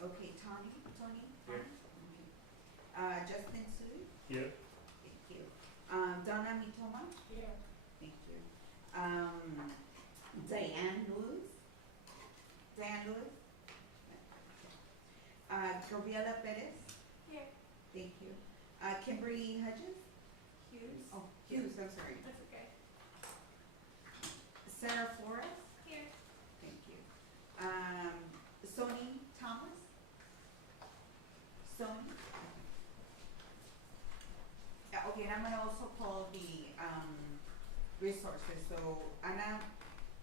Okay, Tony? Here. Okay. Justin Sui? Here. Thank you. Donna Mitoma? Here. Thank you. Diane Lewis? Gabriela Perez? Here. Thank you. Kimberly Hughes? Oh, Hughes, I'm sorry. That's okay. Sarah Flores? Here. Thank you. Sony Thomas? Sony? Yeah, okay, and I'm gonna also call the, resources, so Ana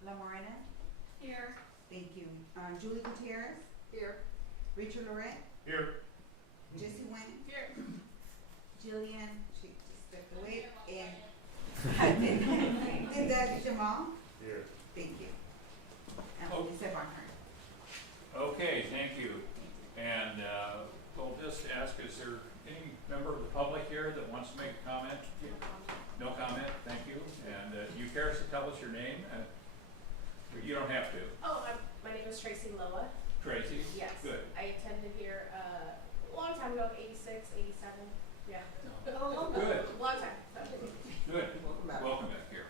La Morena? Here. Thank you. Julie Gutierrez? Here. Richard Loret? Here. Jesse Wayne? Here. Jillian, she just stepped away, and Linda Jamal? Here. Thank you. And Oh. Lisa Barnhart. Okay, thank you. And we'll just ask, is there any member of the public here that wants to make a comment? No comment, thank you. And do you care to tell us your name? You don't have to. Oh, my name is Tracy Loa. Tracy? Yes. Good. I attended here a long time ago, 86, 87. Yeah. Good. Long time. Good. Welcome back. Welcome back here.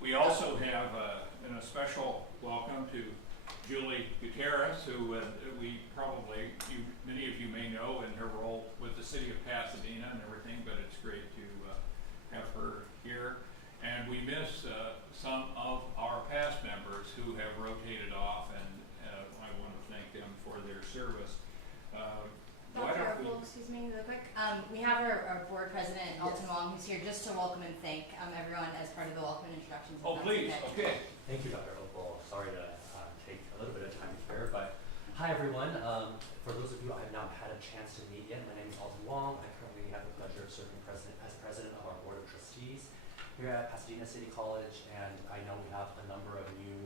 We also have a special welcome to Julie Gutierrez, who many of you may know in her role with the city of Pasadena and everything, but it's great to have her here. And we miss some of our past members who have rotated off, and I want to thank them for their service. Why Dr. don't we- Arpel, excuse me, real quick. We have our board president, Alton Wong, who's here just to welcome and thank everyone as part of the welcome and introductions. Oh, please, okay. Thank you, Dr. Opal. Sorry to take a little bit of time here, but hi everyone. For those of you I have not had a chance to meet yet, my name is Alton Wong. I currently have the pleasure of serving as president of our board of trustees here at Pasadena City College, and I know we have a number of new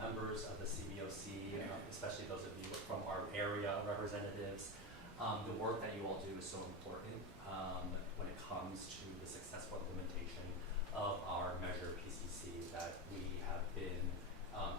members of the CBOC, especially those of you from our area representatives. The work that you all do is so important when it comes to the successful implementation of our measure PCC that we have been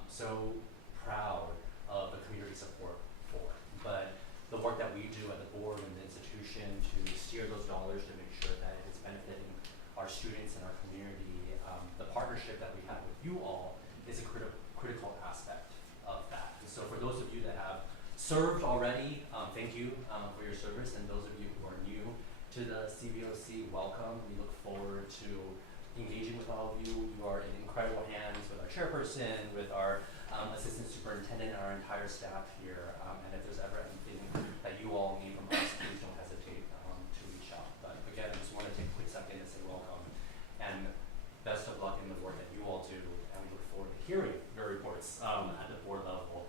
so proud of the community support for. But the work that we do at the board and the institution to steer those dollars to make sure that it is benefiting our students and our community, the partnership that we have with you all is a critical aspect of that. And so for those of you that have served already, thank you for your service, and those of you who are new to the CBOC, welcome. We look forward to engaging with all of you. You are in incredible hands with our chairperson, with our assistant superintendent, and our entire staff here. And if there's ever anything that you all need from us, please don't hesitate to reach out. But again, I just want to take a quick second to say welcome and best of luck in the work that you all do. And we look forward to hearing your reports at the board level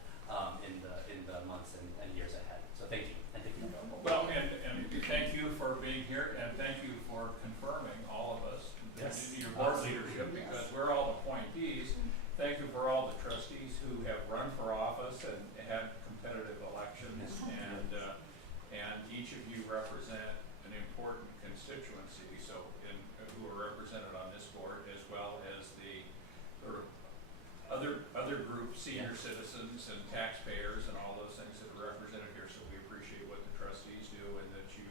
in the months and years ahead. So thank you, and thank you, Dr. Opal. Well, and thank you for being here, and thank you for confirming all of us, Yes, your board absolutely. leadership, because we're all appointees. Thank you for all the trustees who have run for office and had competitive elections, and each of you represent an important constituency, so who are represented on this board, as well as the sort of other groups, senior citizens and taxpayers and all those things that are represented here. So we appreciate what the trustees do, and that you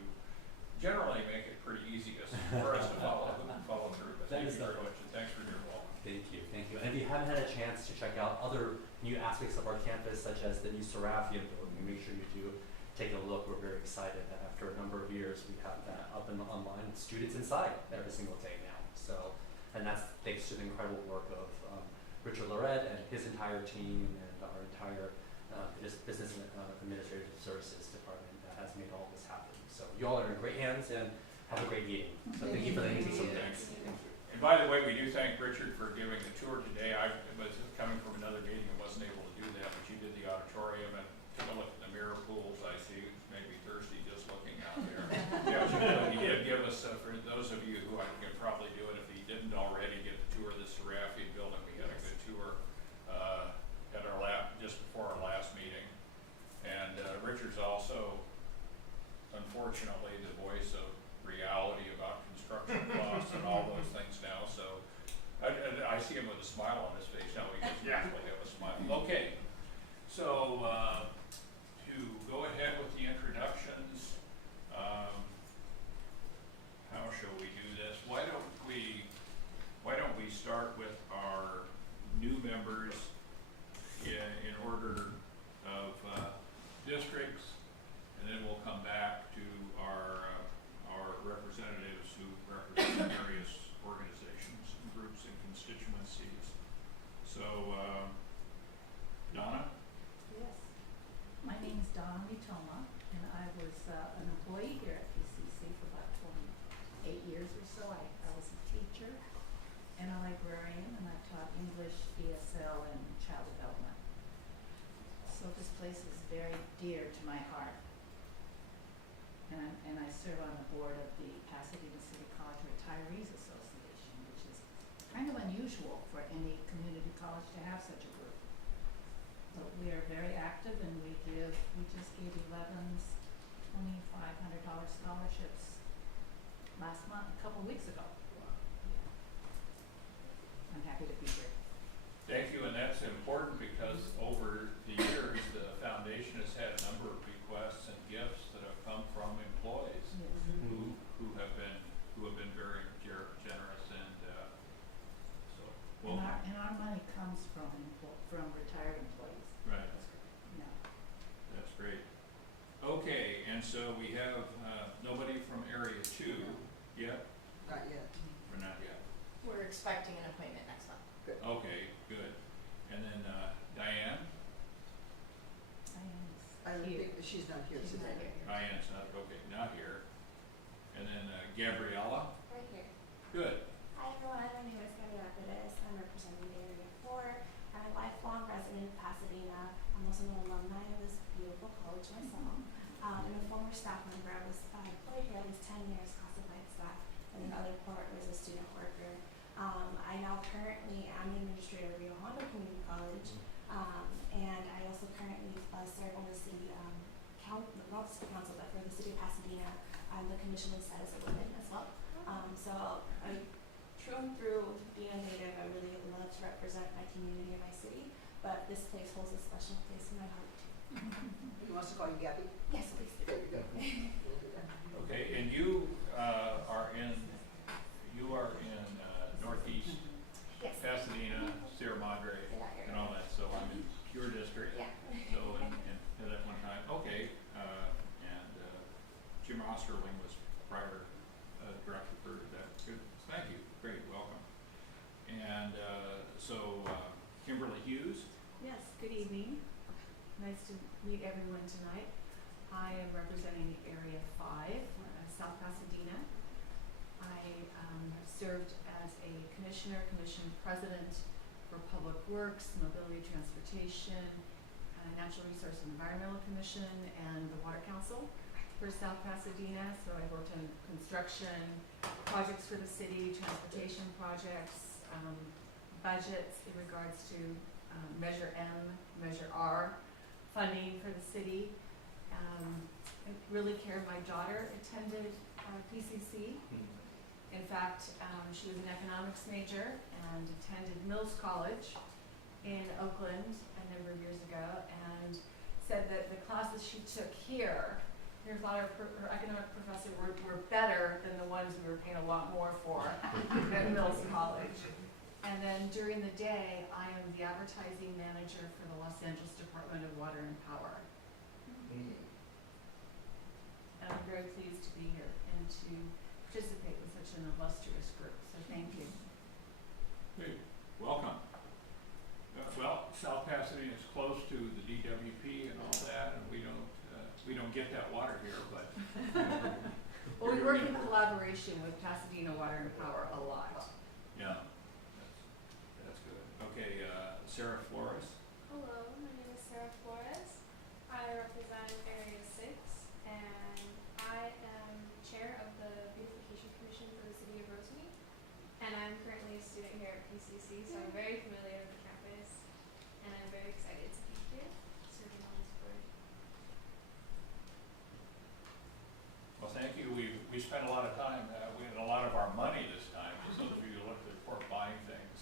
generally make it pretty easy for us to follow through. But thank you very much, and thanks for your involvement. Thank you, thank you. And if you haven't had a chance to check out other new aspects of our campus, such as the new Seraphian building, make sure you do take a look. We're very excited that after a number of years, we have that up and online, students inside every single day now. So, and that's thanks to the incredible work of Richard Loret and his entire team and our entire business and administrative services department that has made all this happen. So you all are in great hands, and have a great meeting. So thank you for letting me take some things. Thank you. And by the way, we do thank Richard for giving the tour today. I was coming from another meeting and wasn't able to do that, but you did the auditorium and took a look at the mirror pools. I see, maybe thirsty just looking out there. Yeah, he did give us, for those of you who I can probably do it if he didn't already, get the tour of the Seraphian building. We had a good tour at our just before our last meeting. And Richard's also, unfortunately, the voice of reality about construction costs and all those things now. So I see him with a smile on his face now. He doesn't usually have a smile. Okay, so Toma, and I was an employee here at PCC for about 28 years or so. I was a teacher and a librarian, and I taught English, ESL, and child development. So this place is very dear to my heart. And I serve on the board of the Pasadena City College Retirees Association, which is kind of unusual for any community college to have such a group. But we are very active, and we just gave 11's $2,500 scholarships last month, a couple weeks ago. Yeah. I'm happy to be here. Thank you, and that's important because over the years, the foundation has had a number of requests and gifts that have come from employees Yes. who have been very generous, and so And welcome. our money comes from retired employees. Right, Yeah. that's great. Okay, and so we have nobody from Area 2 yet, Not yet. or not yet? We're expecting an appointment next month. Okay, good. And then Diane? I don't Here. think, she's not here She's not today. here. Diane's not, okay, not here. And then Gabriella? Right here. Good. Hi everyone, my name is Gabriela Perez. I'm representing the Area 4. I'm a lifelong resident of Pasadena. I'm also an alumni of this beautiful college myself. I'm a former staff member. I was employed here at least 10 years, classified staff, and then other part was a student worker. I now currently am the administrator of Rio Hondo Community College, and I also currently serve on the city not the city council, but for the city of Pasadena. I'm the commissioning status of women as well. So I through and through being a native, I really love to represent my community and my city, but this place holds a special place in my heart too. He wants to call you Gabby? Yes, please do. There you go. Okay, and you are in Northeast Yes. Pasadena, Sierra Madre, Yeah, you're and all that, so I'm in your district. Yeah. So, and at one time, okay, and Jim Osterling was prior director for that. Good, thank you, great, welcome. And so Kimberly Hughes, Yes, good evening. Nice to meet everyone tonight. I am representing Area 5, South Pasadena. I have served as a commissioner, commission president for Public Works, Mobility, Transportation, Natural Resource and Environmental Commission, and the Water Council for South Pasadena. So I worked on construction projects for the city, transportation projects, budgets in regards to Measure M, Measure R funding for the city. I really care. My daughter attended PCC. In fact, she was an economics major and attended Mills College in Oakland a number of years ago, and said that the classes she took here, her economic professor were better than the ones we were paying a lot more for at Mills College. And then during the day, I am the advertising manager for the Los Angeles Department of Water and Power. And I'm very pleased to be here and to participate with such an illustrious group, so thank you. hey, welcome. Well, South Pasadena is close to the DWP and all that, and we don't get that water here, but Well, we work in collaboration with Pasadena Water and Power a lot. yeah, that's good. Okay, Sarah Flores. Hello, my name is Sarah Flores. I represent Area 6, and I am chair of the Beautification Commission for the City of Rosemead. And I'm currently a student here at PCC, so I'm very familiar with the campus, and I'm very excited to be here, serving on this board. Well, thank you. We spent a lot of time, we had a lot of our money this time, just so that we look at the report buying things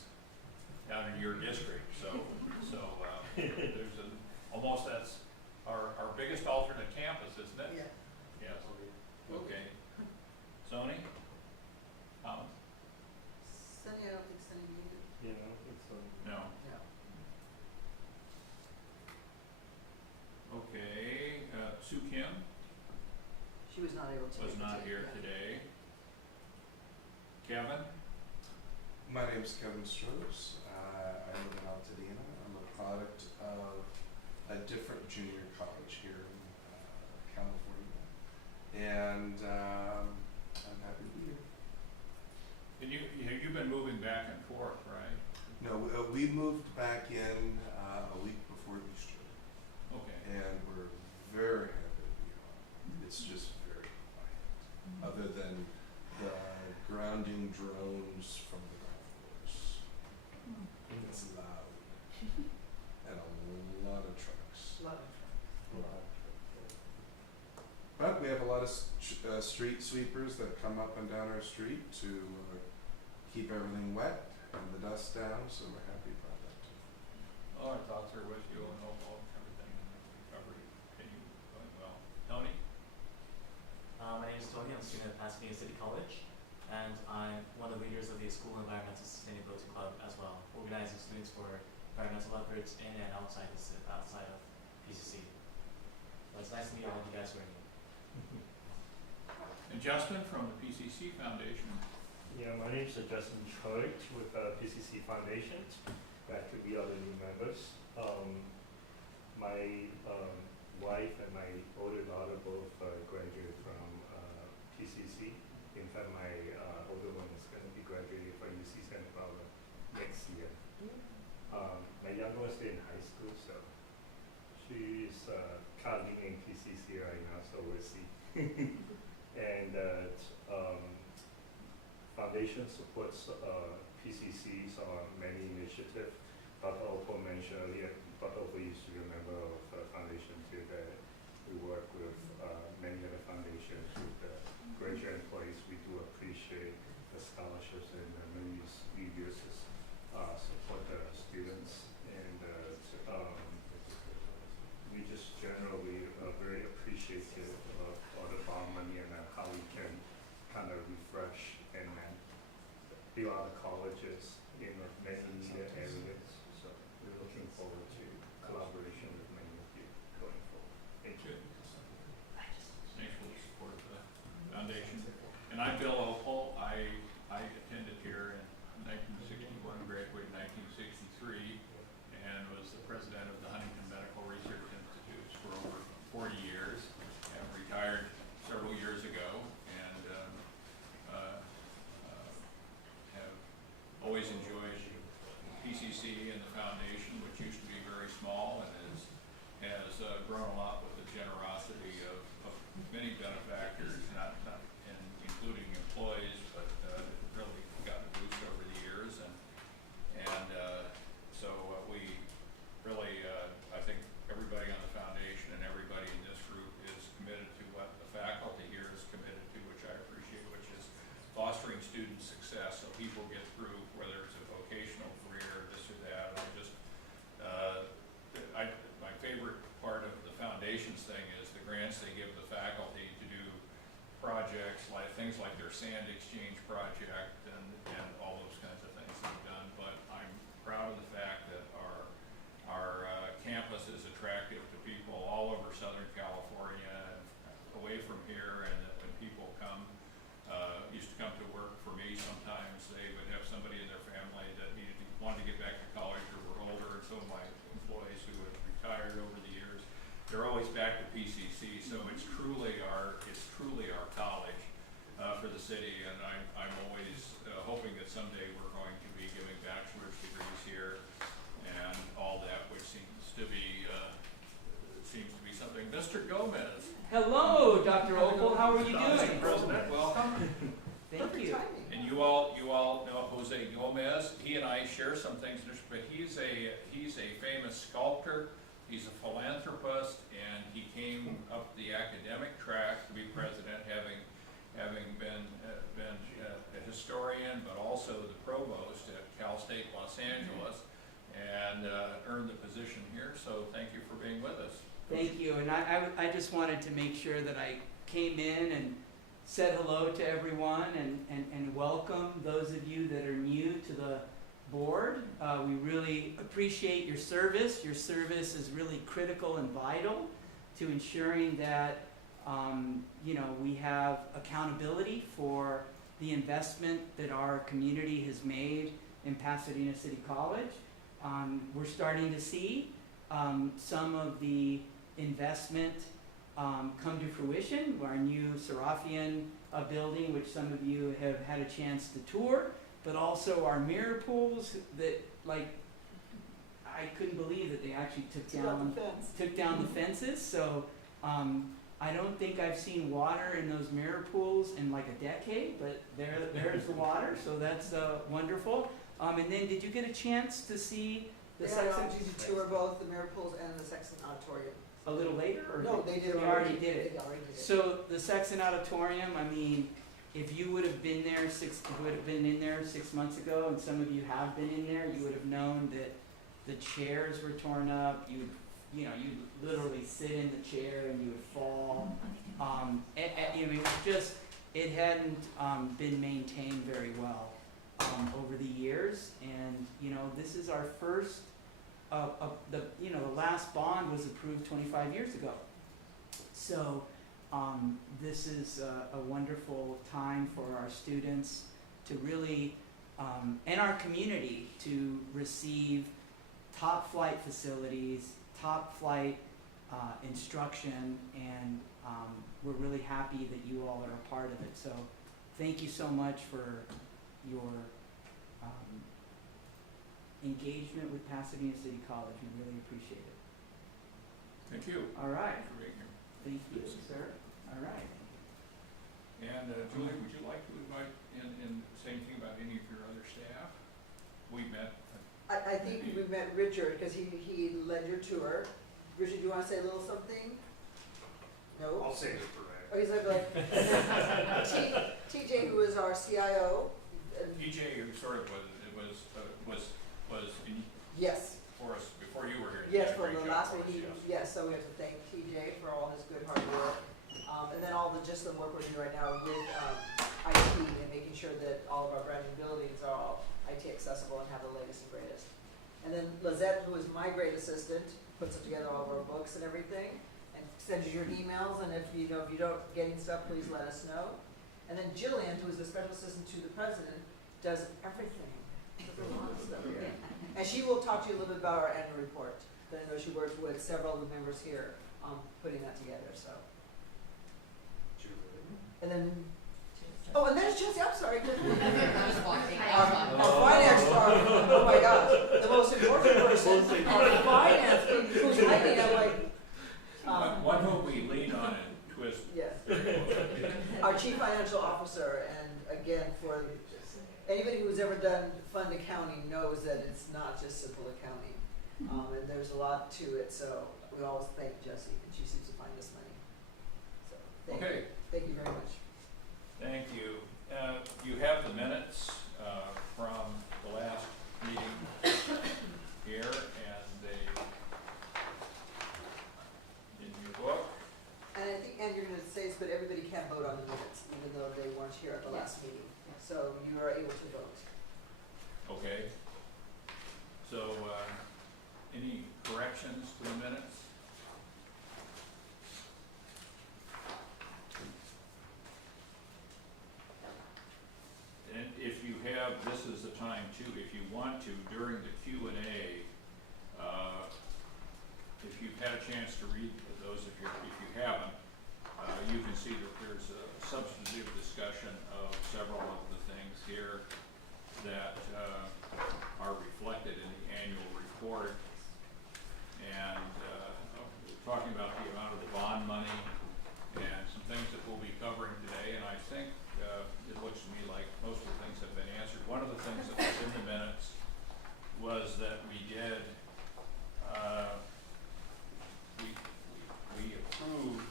down in your district. So there's almost that's our biggest alternate campus, isn't it? Yeah. Yes. Okay. Sony? Thomas? Sunny, I don't think Sunny needed. Yeah, I don't think so. No. No. Okay. Sue Kim She was not able to. was not here today. Kevin? My name's Kevin Stroos. I live in Altadena. I'm a product of a different junior college here in But we have a lot of street sweepers that come up and down our street to keep everything wet and the dust down, so we're happy about that too. Well, our thoughts are with you and hope all everything in the recovery continue going well. Tony? My name is Tony. I'm a student at Pasadena City College, and I'm one of the leaders of the School Environmental Sustainability Club as well, organizing students for environmental efforts in and outside of PCC. Well, it's nice to meet all of you guys who are here. And Justin from the PCC Foundation. Yeah, my name is Justin Choi with PCC Foundation. Glad to be other new members. My wife and my older daughter both graduated from PCC. In fact, my older one is going to be graduating from UC Santa Barbara next year. My younger one's still in high school, so she's currently in PCC right now, so we'll see. And Foundation supports PCCs on many initiatives. Dr. Opal mentioned earlier, Dr. Opal used to be a member of Foundation too, that we work with many other foundations with the graduate employees. We do appreciate the scholarships and many leaders support the students, and we just generally are very appreciative of all the bond money and how we can kind of refresh and build out colleges in many areas. So we're looking forward to collaboration with many of you going forward. Thank you. Thanks for the support of the foundation. And I'm Bill Opal. I attended here in 1961, graduated in 1963, and was the president of the Huntington Medical Research Institutes for over 40 years. And retired several years ago, and have always enjoyed PCC and the foundation, which used to be very small and has grown a lot with the generosity of many benefactors, not including employees, but really got a boost over the years, and so we really, I think everybody on the foundation and everybody in this group is committed to what the faculty here is committed to, which I appreciate, which is fostering student success so people get through, whether it's a vocational career, this or that. My favorite part of the foundation's thing is the grants they give the faculty to do projects, like things like their sand exchange project and all those kinds of things they've done. But I'm proud of the fact that our campus is attractive to people all over Southern California and away from here, and that when people come, used to come to work for me, sometimes they would have somebody in their family that wanted to get back to college or were older, and some of my employees who have retired over the years, they're always back to PCC, so it's truly our college for the city, and I'm always hoping that someday we're going to be giving bachelor's degrees here and all that, which seems to be something. Mr. Gomez. Hello, Dr. Opal. How are you doing? President, welcome. Thank you. And you all know Jose Gomez. He and I share some things, but he's a famous sculptor. He's a philanthropist, and he came up the academic track to be president, having been a historian, but also the provost at Cal State Los Angeles, and earned the position here. So thank you for being with us. Thank you. And I just wanted to make sure that I came in and said hello to everyone and welcome those of you that are new to the board. We really appreciate your service. Your service is really critical and vital to ensuring that we have accountability for the investment that our community has made in Pasadena City College. We're starting to see some of the investment come to fruition. Our new Serafian building, which some of you have had a chance to tour, but also our mirror pools that, I couldn't believe that they actually took down the fences. So I don't think I've seen water in those mirror pools in like a decade, but there's the water, so that's wonderful. And then did you get a chance to see the They Sexton? had an opportunity to tour both the mirror pools and the Sexton Auditorium. a little later, or? No, they did They already did it. They already did it. So the Sexton Auditorium, I mean, if you would have been there in there 6 months ago, and some of you have been in there, you would have known that the chairs were torn up. You literally sit in the chair and you would fall. It hadn't been maintained very well over the years, and this is our first. The last bond was approved 25 years ago. So this is a wonderful time for our students to really, and our community to receive top flight facilities, top flight instruction, and we're really happy that you all are a part of it. So thank you so much for your engagement with Pasadena City College. We really appreciate it. Thank you. All right. Thanks for being here. Thank you, sir. All right. And Julie, would you like to invite and say anything about any of your other staff? We met. I think we met Richard, because he led your tour. Richard, do you wanna say a little something? No? I'll save it for later. Oh, he's like, TJ, who is our CIO. TJ, who sort of was in Yes, for us before you were here. yes, Did a from great the job last for us, meeting, yes. yes, so we have to thank TJ for all his good hard work. And then all the work we're doing right now with, IT and making sure that all of our brand new buildings are all IT accessible and have the latest and greatest. And then Lizette, who is my great assistant, puts together all of our books and everything, and sends you your emails, and if you don't getting stuff, please let us know. And then Jillian, who is the special assistant to the president, does everything. Does a lot of stuff here. And she will talk to you a little bit about our annual report. Then I know she works with several of the members here putting that together, so. And then, oh, and there's Chelsea, I'm sorry. Just walking. Our finance department, oh my gosh, the most important person, our finance, who's hiding, I'm like, One whom we lean on and twist. yes. Our chief financial officer, and again, for anybody who's ever done fund accounting knows that it's not just simple accounting. And there's a lot to it, so we always thank Jessie, and she seems to find us money. So, thank you very much. Thank you. You have the minutes from the last meeting here, and they in your book. And I think, and you're gonna say this, but everybody can vote on the minutes, even though they weren't here at the last meeting. So you are able to vote. Okay. So, any corrections to the minutes? And if you have, this is the time too, if you want to, during the Q&A, if you've had a chance to read those, if you haven't, you can see that there's a substantive discussion of several of the things here that are reflected in the annual report. And talking about the amount of the bond money and some things that we'll be covering today. And I think it looks to me like most of the things have been answered. One of the things that was in the minutes was that we did, we approved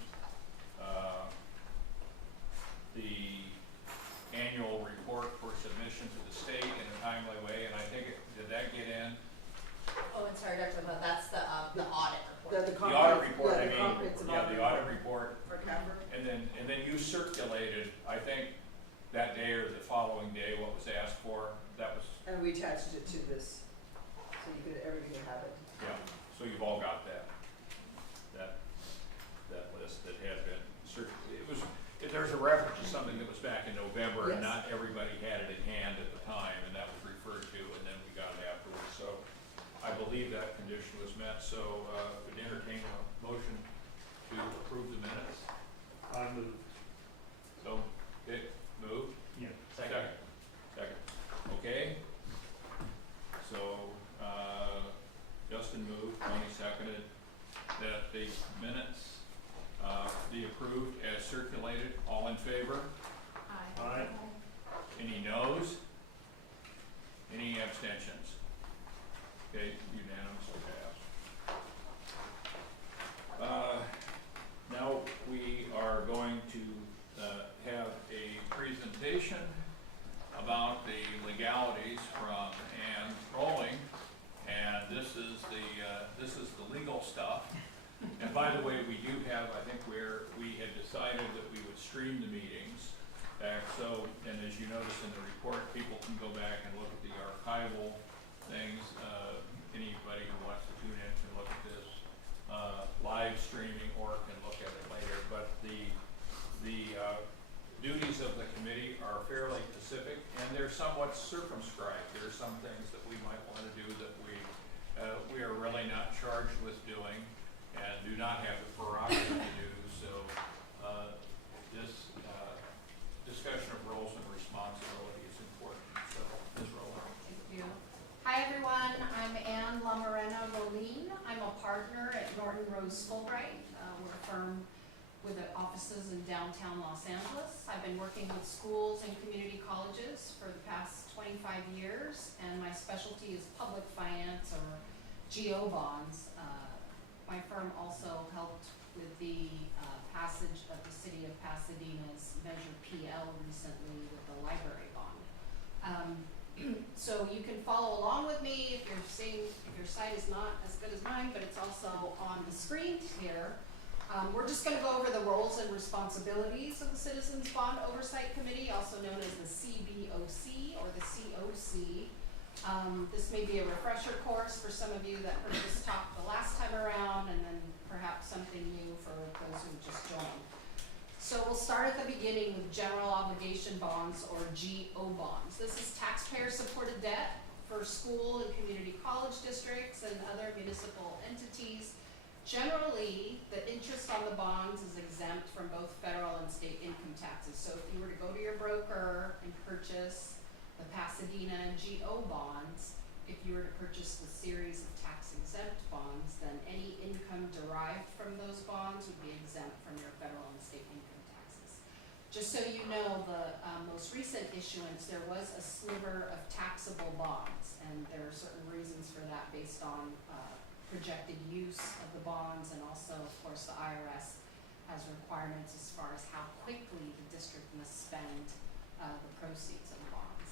the annual report for submission to the state in a timely way, and I think did that get in? Oh, and sorry, Dr. Bell, that's the audit report. The The audit report, yeah, I the mean, comprehensive the audit report, For Catherine? and then you circulated, I think, that day or the following day, what was asked for, that was, And we attached it to this, so everybody could have it. yeah, so you've all got that list that had been circulated. There's a reference to something that was back in November, and Yes. not everybody had it in hand at the time, and that was referred to, and then we got it afterwards, so I believe that condition was met, so, would entertain a motion to approve the minutes. I move. So, Dick, moved? Yeah. Second. Okay. So, Justin moved, Tony seconded, that the minutes, be approved as circulated. All in favor? Aye. Any noes? Any abstentions? Okay, unanimous, passed. information about the legalities from Ann Rowling, and this is the legal stuff. And by the way, we do have, I think we had decided that we would stream the meetings back, so, and as you notice in the report, people can go back and look at the archival things. Anybody who wants to tune in can look at this live streaming or can look at it later. But the duties of the committee are fairly specific, and they're somewhat circumscribed. There are some things that we might want to do that we are really not charged with doing and do not have the prerogative to do. So this discussion of roles and responsibility is important. So, Ms. Rowland. Thank you. Hi everyone, I'm Ann LaMorena Rolin. I'm a partner at Norton Rose Fulbright. We're a firm with offices in downtown Los Angeles. I've been working with schools and community colleges for the past 25 years, and my specialty is public finance or GO bonds. My firm also helped with the passage of the city of Pasadena's Measure PL recently with the library bond. So you can follow along with me if your site is not as good as mine, but it's also on the screen here. We're just going to go over the roles and responsibilities of the Citizens Bond Oversight Committee, also known as the CBOC or the COC. This may be a refresher course for some of you that heard this talk the last time around, and then perhaps something new for those who just joined. So we'll start at the beginning with general obligation bonds or GO bonds. This is taxpayer-supported debt for school and community college districts and other municipal entities. Generally, the interest on the bonds is exempt from both federal and state income taxes. So if you were to go to your broker and purchase the Pasadena GO bonds, if you were to purchase the series of tax-exempt bonds, then any income derived from those bonds would be exempt from your federal and state income taxes. Just so you know, the most recent issuance, there was a sliver of taxable bonds, and there are certain reasons for that based on projected use of the bonds, and also, of course, the IRS has requirements as far as how quickly the district must spend the proceeds of the bonds.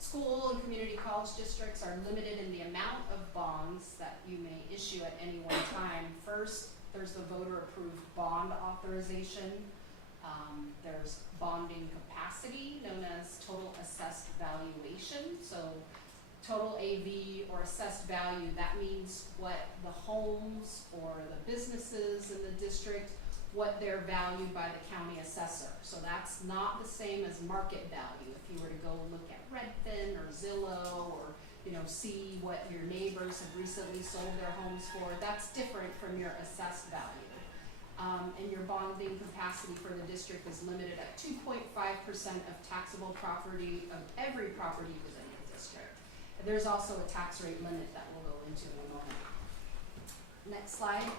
School and community college districts are limited in the amount of bonds that you may issue at any one time. First, there's the voter-approved bond authorization. There's bonding capacity, known as total assessed valuation. So total AV or assessed value, that means what the homes or the businesses in the district, what they're valued by the county assessor. So that's not the same as market value. If you were to go look at Redfin or Zillow, or see what your neighbors have recently sold their homes for, that's different from your assessed value. And your bonding capacity for the district is limited at 2.5% of taxable property of every property within the district. And there's also a tax rate limit that we'll go into in a moment. Next slide.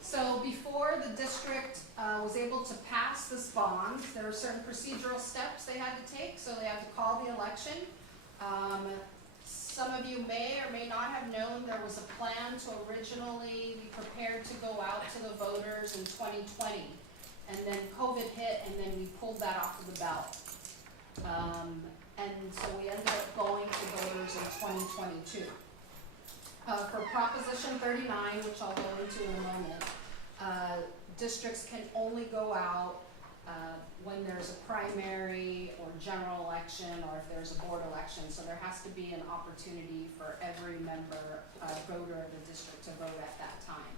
So before the district was able to pass this bond, there were certain procedural steps they had to take. So they had to call the election. Some of you may or may not have known there was a plan to originally be prepared to go out to the voters in 2020. And then COVID hit, and then we pulled that off of the ballot. And so we ended up going to voters in 2022. For Proposition 39, which I'll go into in a moment, districts can only go out when there's a primary or general election, or if there's a board election. So there has to be an opportunity for every voter of the district to vote at that time.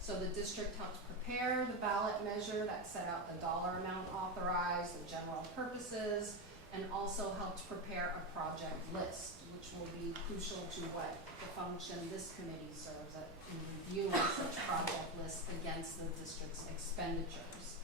So the district helped prepare the ballot measure that set out the dollar amount authorized, the general purposes, and also helped prepare a project list, which will be crucial to what the function this committee serves at, in reviewing such project lists against the district's expenditures.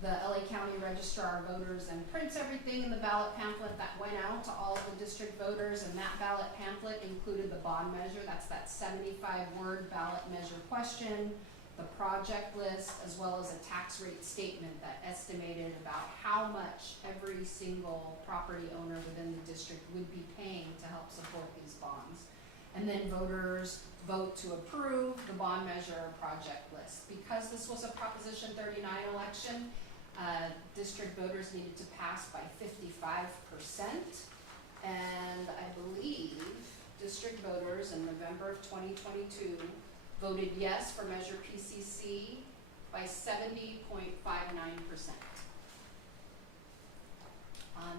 The LA County Registrar of Voters and prints everything in the ballot pamphlet that went out to all of the district voters, and that ballot pamphlet included the bond measure, that's that 75-word ballot measure question, the project list, as well as a tax rate statement that estimated about how much every single property owner within the district would be paying to help support these bonds. And then voters vote to approve the bond measure or project list. Because this was a Proposition 39 election, district voters needed to pass by 55%. And I believe district voters in November of 2022 voted yes for Measure PCC by 70.59%.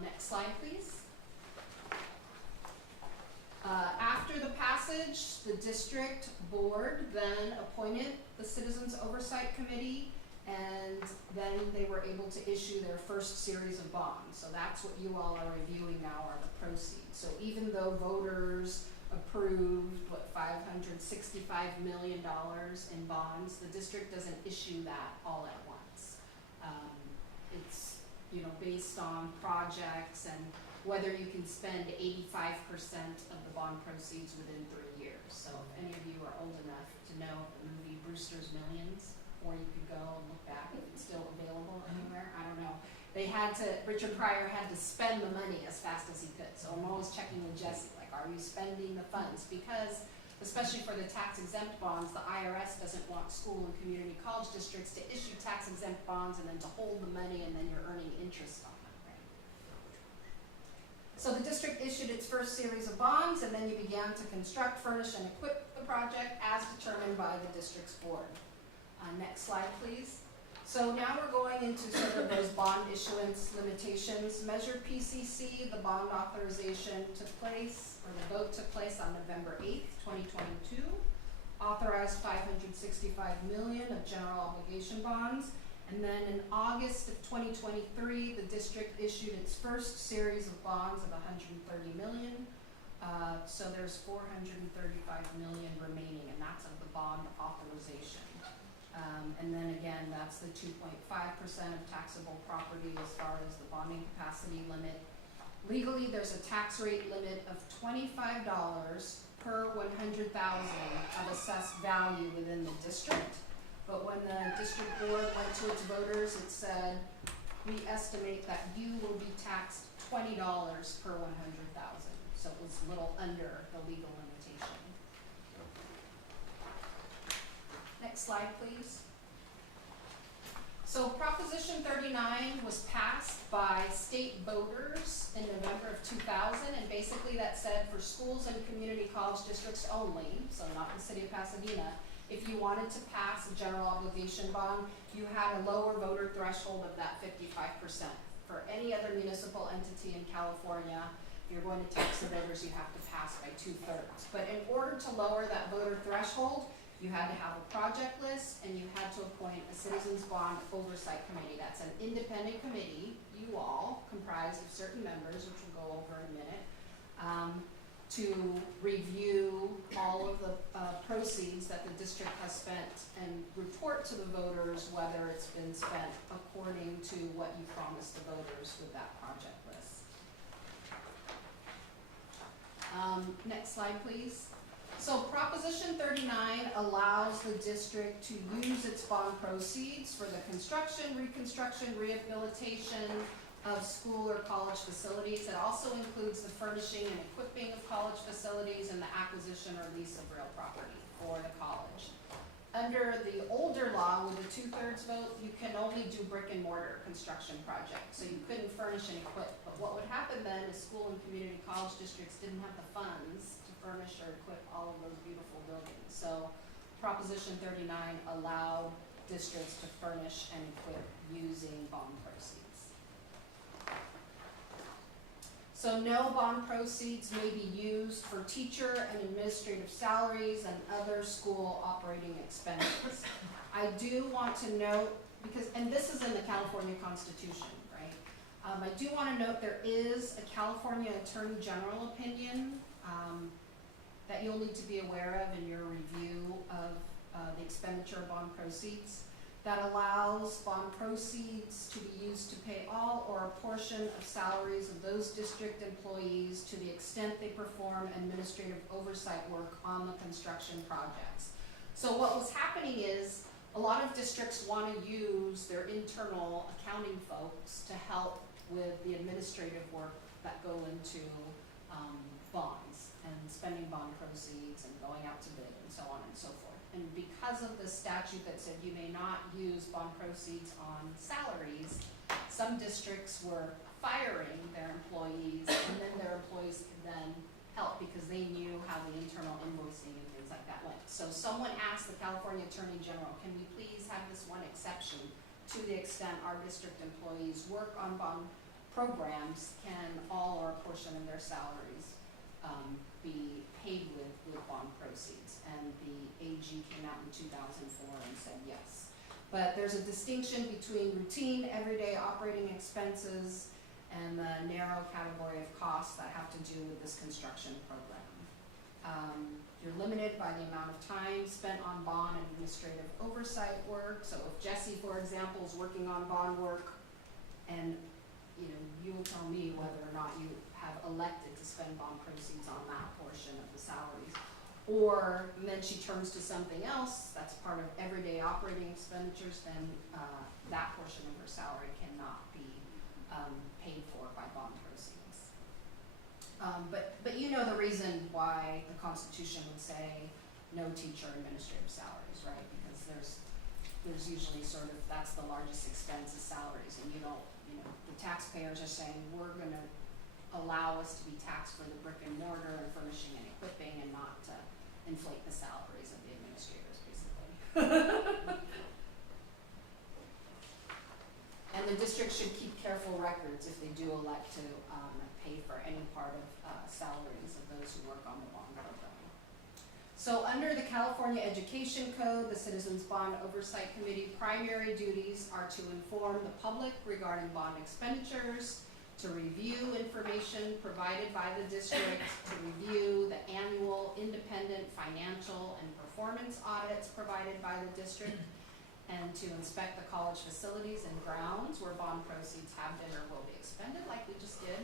Next slide, please. After the passage, the district board then appointed the Citizens Oversight Committee, and then they were able to issue their first series of bonds. So that's what you all are reviewing now, are the proceeds. So even though voters approved, $565 million in bonds, the district doesn't issue that all at once. It's, based on projects and whether you can spend 85% of the bond proceeds within 3 years. So if any of you are old enough to know the movie Brewster's Millions, or you could go and look back if it's still available anywhere, I don't know. Richard Pryor had to spend the money as fast as he could. So I'm always checking with Jesse, like, are you spending the funds? Because, especially for the tax exempt bonds, the IRS doesn't want school and community college districts to issue tax exempt bonds and then to hold the money and then you're earning interest on them, right? So the district issued its first series of bonds, and then you began to construct, furnish, and equip the project as determined by the district's board. Next slide, please. So now we're going into sort of those bond issuance limitations. Measure PCC, the bond authorization took place, or the vote took place on November 8th, 2022. Authorized $565 million of general obligation bonds. And then in August of 2023, the district issued its first series of bonds of $130 million. So there's $435 million remaining, and that's of the bond authorization. And then again, that's the 2.5% of taxable property as far as the bonding capacity limit. Legally, there's a tax rate limit of $25 per 100,000 of assessed value within the district. But when the district board went to its voters, it said, we estimate that you will be taxed $20 per 100,000. So it was a little under the legal limitation. Next slide, please. So Proposition 39 was passed by state voters in November of 2000, and basically that said for schools and community college districts only, so not the city of Pasadena, if you wanted to pass a general obligation bond, you had a lower voter threshold of that 55%. For any other municipal entity in California, if you're going to tax the voters, you have to pass by 2/3. But in order to lower that voter threshold, you had to have a project list, and you had to appoint a Citizens Bond Oversight Committee. That's an independent committee, you all, comprised of certain members, which we'll go over in a minute, to review all of the proceeds that the district has spent and report to the voters whether it's been spent according to what you promised the voters with that project list. Next slide, please. So Proposition 39 allows the district to use its bond proceeds for the construction, reconstruction, rehabilitation of school or college facilities. It also includes the furnishing and equipping of college facilities and the acquisition or lease of real property for the college. Under the older law, with a 2/3 vote, you can only do brick and mortar construction projects, so you couldn't furnish and equip. But what would happen then is school and community college districts didn't have the funds to furnish or equip all of those beautiful buildings. So Proposition 39 allowed districts to furnish and equip using bond proceeds. So no bond proceeds may be used for teacher and administrative salaries and other school operating expenses. I do want to note, and this is in the California Constitution, right? I do want to note there is a California Attorney General opinion that you'll need to be aware of in your review of the expenditure of bond proceeds, that allows bond proceeds to be used to pay all or a portion of salaries of those district employees to the extent they perform administrative oversight work on the construction projects. So what was happening is a lot of districts want to use their internal accounting folks to help with the administrative work that go into bonds and spending bond proceeds and going out to bid and so on and so forth. And because of the statute that said you may not use bond proceeds on salaries, some districts were firing their employees, and then their employees could then help because they knew how the internal invoicing and things like that went. So someone asked the California Attorney General, can we please have this one exception to the extent our district employees work on bond programs, can all or a portion of their salaries be paid with bond proceeds? And the AG came out in 2004 and said yes. But there's a distinction between routine, everyday operating expenses and the narrow category of costs that have to do with this construction program. You're limited by the amount of time spent on bond and administrative oversight work. So if Jesse, for example, is working on bond work, and you'll tell me whether or not you have elected to spend bond proceeds on that portion of the salaries. Or then she turns to something else that's part of everyday operating expenditures, then that portion of her salary cannot be paid for by bond proceeds. But you know the reason why the Constitution would say no teacher administrative salaries, right? Because there's usually sort of, that's the largest expense is salaries, and the taxpayers are saying we're gonna allow us to be taxed for the brick and mortar and furnishing and equipping, and not to inflate the salaries of the administrators, basically. And the district should keep careful records if they do elect to pay for any part of salaries of those who work on the bond program. So under the California Education Code, the Citizens Bond Oversight Committee primary duties are to inform the public regarding bond expenditures, to review information provided by the district, to review the annual independent financial and performance audits provided by the district, and to inspect the college facilities and grounds where bond proceeds have been or will be expended, like we just did.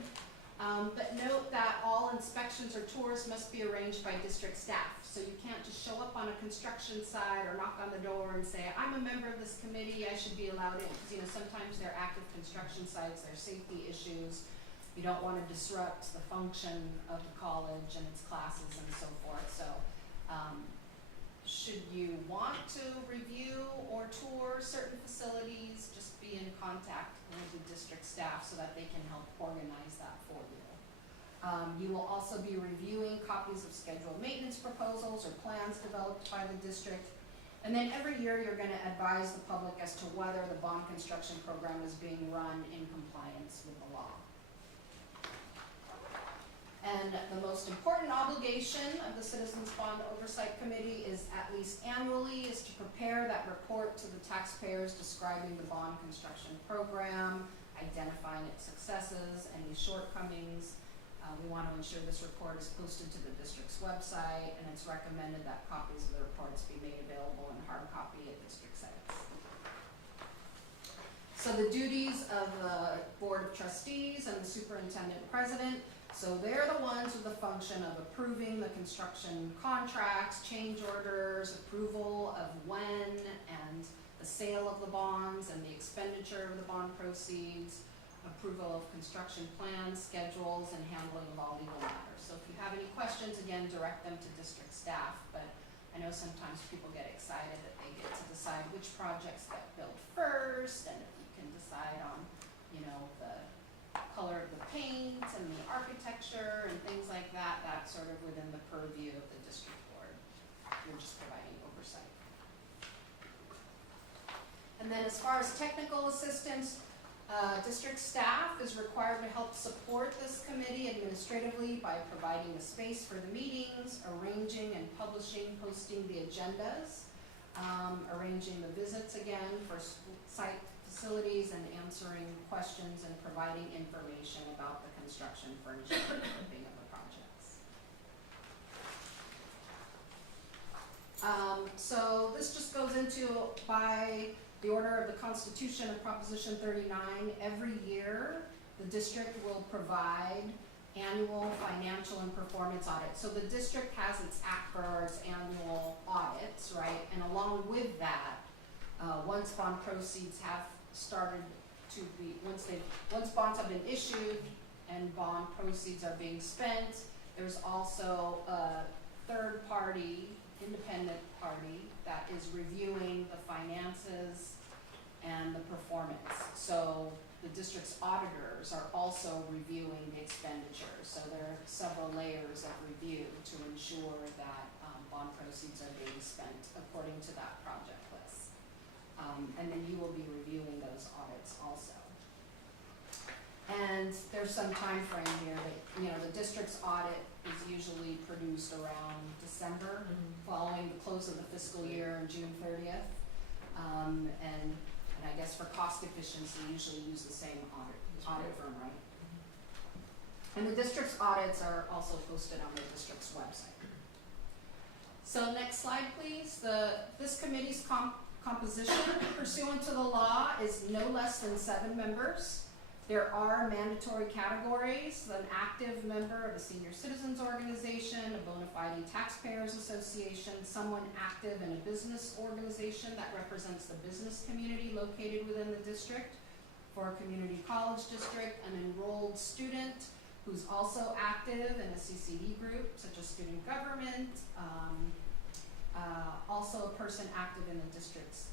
But note that all inspections or tours must be arranged by district staff. So you can't just show up on a construction site or knock on the door and say, I'm a member of this committee, I should be allowed in. Because sometimes they're active construction sites, there's safety issues. You don't want to disrupt the function of the college and its classes and so forth. So should you want to review or tour certain facilities, just be in contact with the district staff so that they can help organize that for you. You will also be reviewing copies of scheduled maintenance proposals or plans developed by the district. And then every year you're going to advise the public as to whether the bond construction program is being run in compliance with the law. And the most important obligation of the Citizens Bond Oversight Committee is at least annually is to prepare that report to the taxpayers describing the bond construction program, identifying its successes, any shortcomings. We want to ensure this report is posted to the district's website, and it's recommended that copies of the reports be made available in hard copy at district sites. So the duties of the Board of Trustees and the Superintendent President. So they're the ones with the function of approving the construction contracts, change orders, approval of when and the sale of the bonds and the expenditure of the bond proceeds, approval of construction plans, schedules, and handling of all legal matters. So if you have any questions, again, direct them to district staff, but I know sometimes people get excited that they get to decide which projects get built first, and if you can decide on, the color of the paint and the architecture and things like that, that's sort of within the purview of the district board. You're just providing oversight. And then as far as technical assistance, district staff is required to help support this committee administratively by providing a space for the meetings, arranging and posting the agendas, arranging the visits again for site facilities, and answering questions and providing information about the construction, furnishing, and equipping of the projects. So this just goes into, by the order of the Constitution of Proposition 39, every year the district will provide annual financial and performance audits. So the district has its ACPR, its annual audits, right? And along with that, once bond proceeds have started to be, once bonds have been issued and bond proceeds are being spent, there's also a third-party independent party that is reviewing the finances and the performance. So the district's auditors are also reviewing the expenditures. So there are several layers of review to ensure that bond proceeds are being spent according to that project list. And then you will be reviewing those audits also. And there's some time frame here that, you know, the district's audit is usually produced around December, following the close of the fiscal year on June 30th. And I guess for cost efficiency, you usually use the same audit firm, right? And the district's audits are also posted on the district's website. So next slide, please. This committee's composition pursuant to the law is no less than 7 members. There are mandatory categories: an active member of a senior citizens organization, a bona fide taxpayers association, someone active in a business organization that represents the business community located within the district. For a community college district, an enrolled student who's also active in a CCD group, such as student government, also a person active in the district's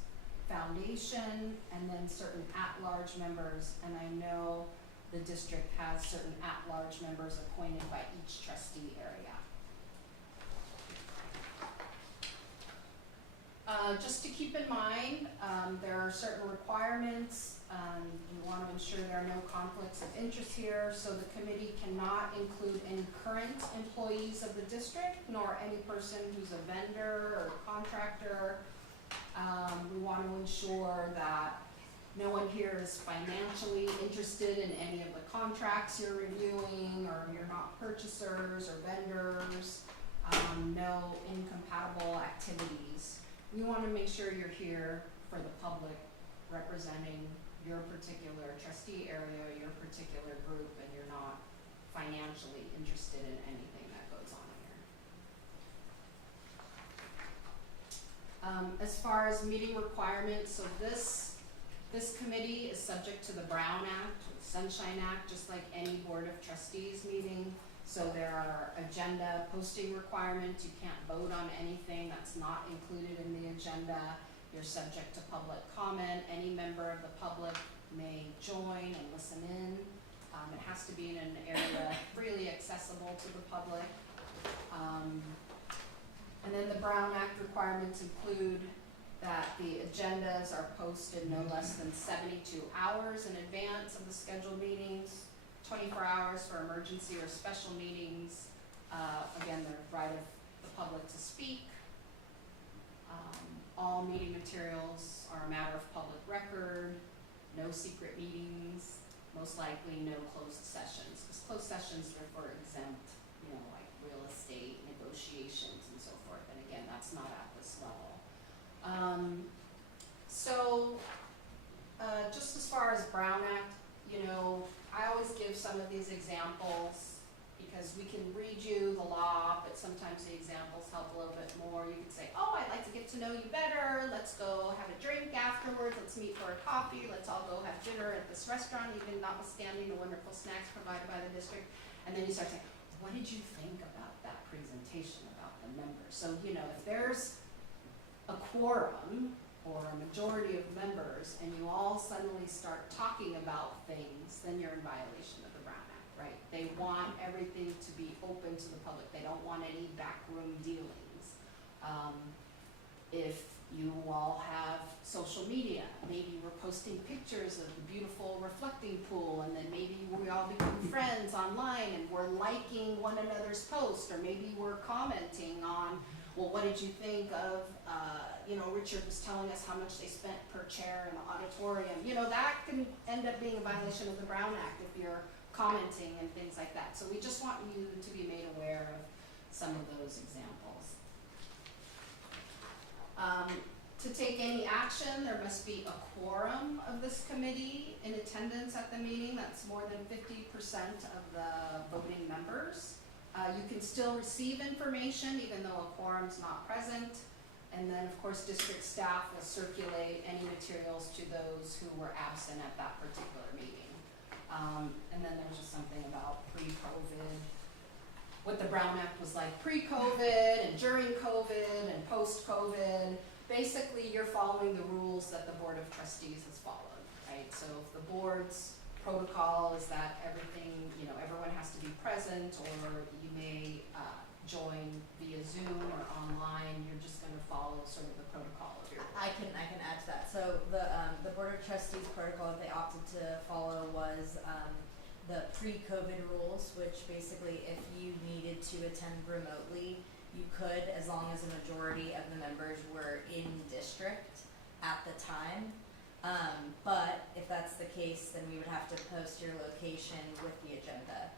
foundation, and then certain at-large members. And I know the district has certain at-large members appointed by each trustee area. Just to keep in mind, there are certain requirements. We want to ensure there are no conflicts of interest here, so the committee cannot include any current employees of the district, nor any person who's a vendor or contractor. We want to ensure that no one here is financially interested in any of the contracts you're reviewing, or you're not purchasers or vendors, no incompatible activities. We want to make sure you're here for the public, representing your particular trustee area, your particular group, and you're not financially interested in anything that goes on here. As far as meeting requirements, so this committee is subject to the Brown Act, or the Sunshine Act, just like any Board of Trustees meeting. So there are agenda posting requirements. You can't vote on anything that's not included in the agenda. You're subject to public comment. Any member of the public may join and listen in. It has to be in an area freely accessible to the public. And then the Brown Act requirements include that the agendas are posted no less than 72 hours in advance of the scheduled meetings, 24 hours for emergency or special meetings. Again, the right of the public to speak. All meeting materials are a matter of public record, no secret meetings, most likely no closed sessions. Because closed sessions are for exempt, you know, like real estate, negotiations, and so forth. And again, that's not at this level. Just as far as Brown Act, you know, I always give some of these examples because we can read you the law, but sometimes the examples help a little bit more. You could say, oh, I'd like to get to know you better. Let's go have a drink afterwards. Let's meet for a coffee. Let's all go have dinner at this restaurant, even notwithstanding the wonderful snacks provided by the district. And then you start saying, what did you think about that presentation about the members? So, you know, if there's a quorum or a majority of members and you all suddenly start talking about things, then you're in violation of the Brown Act, right? They want everything to be open to the public. They don't want any backroom dealings. If you all have social media, maybe we're posting pictures of the beautiful reflecting pool, and then maybe we all become friends online and we're liking one another's posts, or maybe we're commenting on, well, what did you think of, you know, Richard was telling us how much they spent per chair in the auditorium. You know, that can end up being a violation of the Brown Act if you're commenting and things like that. So we just want you to be made aware of some of those examples. To take any action, there must be a quorum of this committee in attendance at the meeting. That's more than 50% of the voting members. You can still receive information even though a quorum's not present. And then, of course, district staff will circulate any materials to those who were absent at that particular meeting. And then there's just something about pre-COVID what the Brown Act was like pre-COVID and during COVID and post-COVID. Basically, you're following the rules that the Board of Trustees has followed, right? So if the board's protocol is that everything, everyone has to be present, or you may join via Zoom or online, you're just gonna follow sort of the protocol of your board. I can add to that. So the Board of Trustees protocol that they opted to follow was the pre-COVID rules, which basically if you needed to attend remotely, you could, as long as a majority of the members were in district at the time. But if that's the case, then we would have to post your location with the agenda.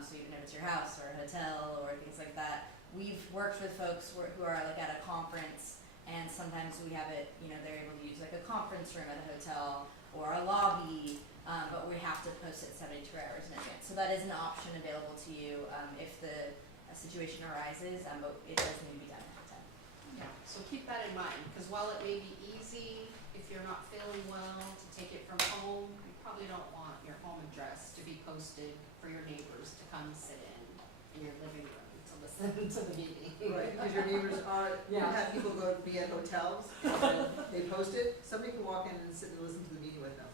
So even if it's your house or a hotel or things like that, we've worked with folks who are like at a conference, and sometimes we have it, they're able to use like a conference room at a hotel or a lobby, but we have to post it 72 hours in advance. So that is an option available to you if a situation arises, but it does need to be done ahead of time. Yeah, so keep that in mind, because while it may be easy, if you're not feeling well, to take it from home, you probably don't want your home address to be posted for your neighbors to come sit in your living room to listen to the meeting. Right, because your neighbors are, you have people go be at hotels, and they post it, somebody can walk in and sit and listen to the meeting with them.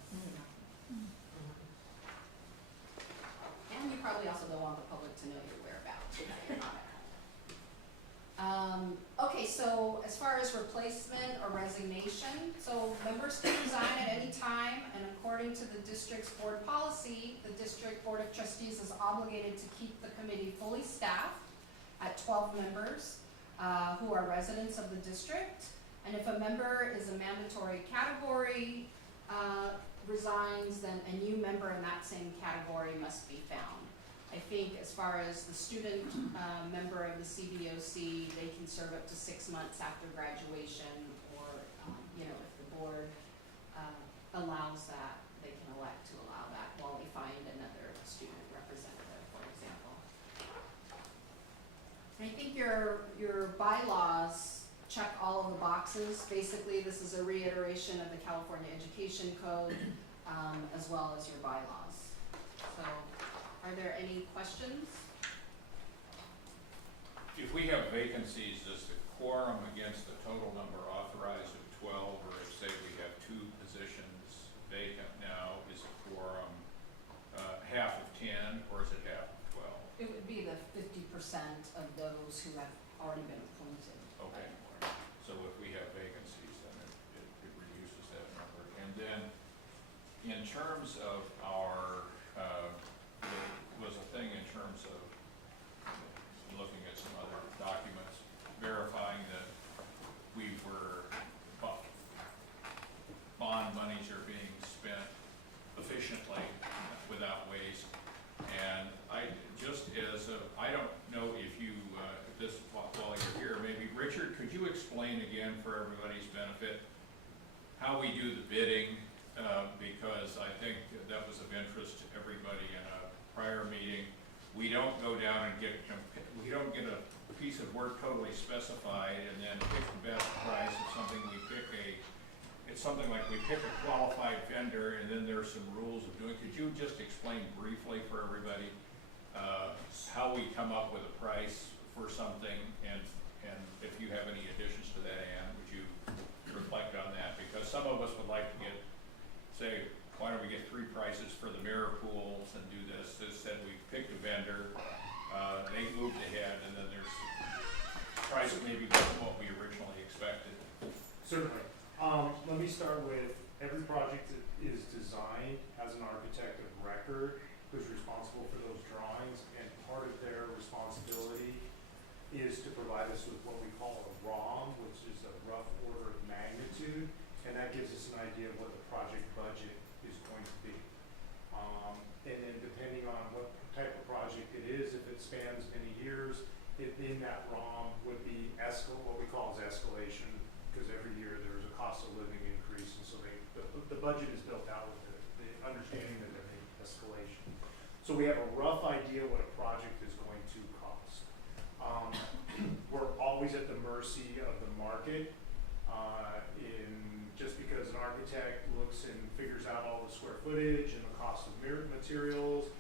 And you probably also don't want the public to know your whereabouts if you're not at home. Okay, so as far as replacement or resignation, so members can resign at any time, and according to the district's board policy, the district board of trustees is obligated to keep the committee fully staffed at 12 members who are residents of the district. And if a member is a mandatory category resigns, then a new member in that same category must be found. I think as far as the student member of the CBOC, they can serve up to 6 months after graduation, or if the board allows that, they can elect to allow that while they find another student representative, for example. And I think your bylaws check all of the boxes. Basically, this is a reiteration of the California Education Code, as well as your bylaws. So, are there any questions? If we have vacancies, does the quorum against the total number authorized of 12, or if, say, we have 2 positions vacant now, is the quorum half of 10, or is it half of 12? It would be the 50% of those who have already been appointed. Okay. So if we have vacancies, then it reduces that number. And then, in terms of our, was a thing in terms of looking at some other documents, verifying that we were, bond monies are being spent efficiently without waste. And I don't know if you, while you're here, maybe Richard, could you explain again for everybody's benefit how we do the bidding? Because I think that was of interest to everybody in a prior meeting. We don't go down and we don't get a piece of work totally specified and then pick the best price of something. It's something like we pick a qualified vendor, and then there's some rules of doing. Could you just explain briefly for everybody how we come up with a price for something, and if you have any additions to that, Ann, would you reflect on that? Because some of us would like to say, why don't we get 3 prices for the mirror pools and do this? This said we picked a vendor, they moved ahead, and then there's price maybe wasn't what we originally expected. Certainly. Let me start with, every project that is designed has an architect of record who's responsible for those drawings, and part of their responsibility is to provide us with what we call a ROM, which is a rough order of magnitude, and that gives us an idea of what the project budget is going to be. And then depending on what type of project it is, if it spans many years, in that ROM would be what we call as escalation, because every year there's a cost of living increase, and so the budget is built out with the understanding that there may be escalation. So we have a rough idea what a project is going to cost. We're always at the mercy of the market. Just because an architect looks and figures out all the square footage and the cost of materials,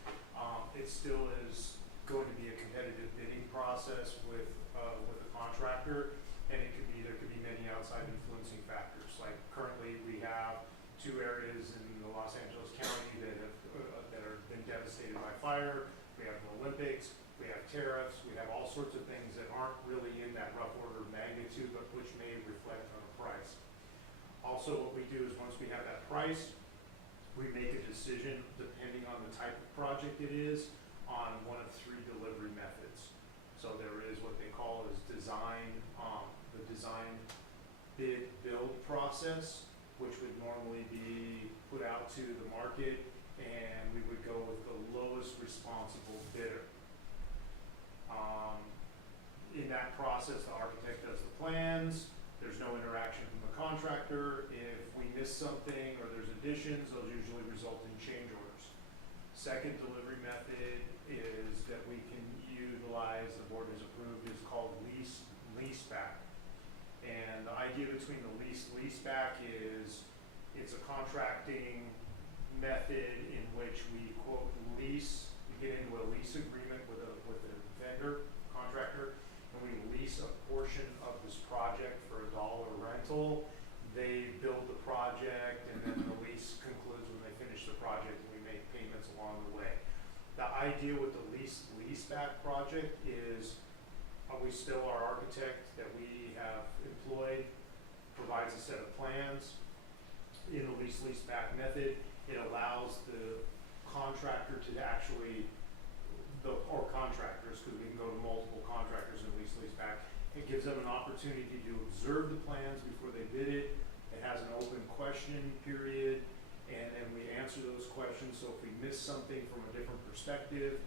it still is going to be a competitive bidding process with a contractor, and there could be many outside influencing factors. Like currently, we have 2 areas in the Los Angeles County that have been devastated by fire. We have the Olympics, we have tariffs, we have all sorts of things that aren't really in that rough order of magnitude, but which may reflect on a price. Also, what we do is once we have that price, we make a decision depending on the type of project it is on one of 3 delivery methods. So there is what they call as design, the design bid build process, which would normally be put out to the market, and we would go with the lowest responsible bidder. In that process, the architect does the plans. There's no interaction from the contractor. If we miss something or there's additions, those usually result in change orders. Second delivery method is that we can utilize, the board has approved, is called leaseback. And the idea between the leaseback is it's a contracting method in which we quote lease, we get into a lease agreement with a vendor, contractor, and we lease a portion of this project for $1 rental. They build the project, and then the lease concludes when they finish the project, and we make payments along the way. The idea with the leaseback project is our architect that we have employed provides a set of plans. In the leaseback method, it allows the contractor to actually, or contractors, because we can go to multiple contractors in leaseback. It gives them an opportunity to observe the plans before they bid it. It has an open question period, and then we answer those questions. So if we miss something from a different perspective,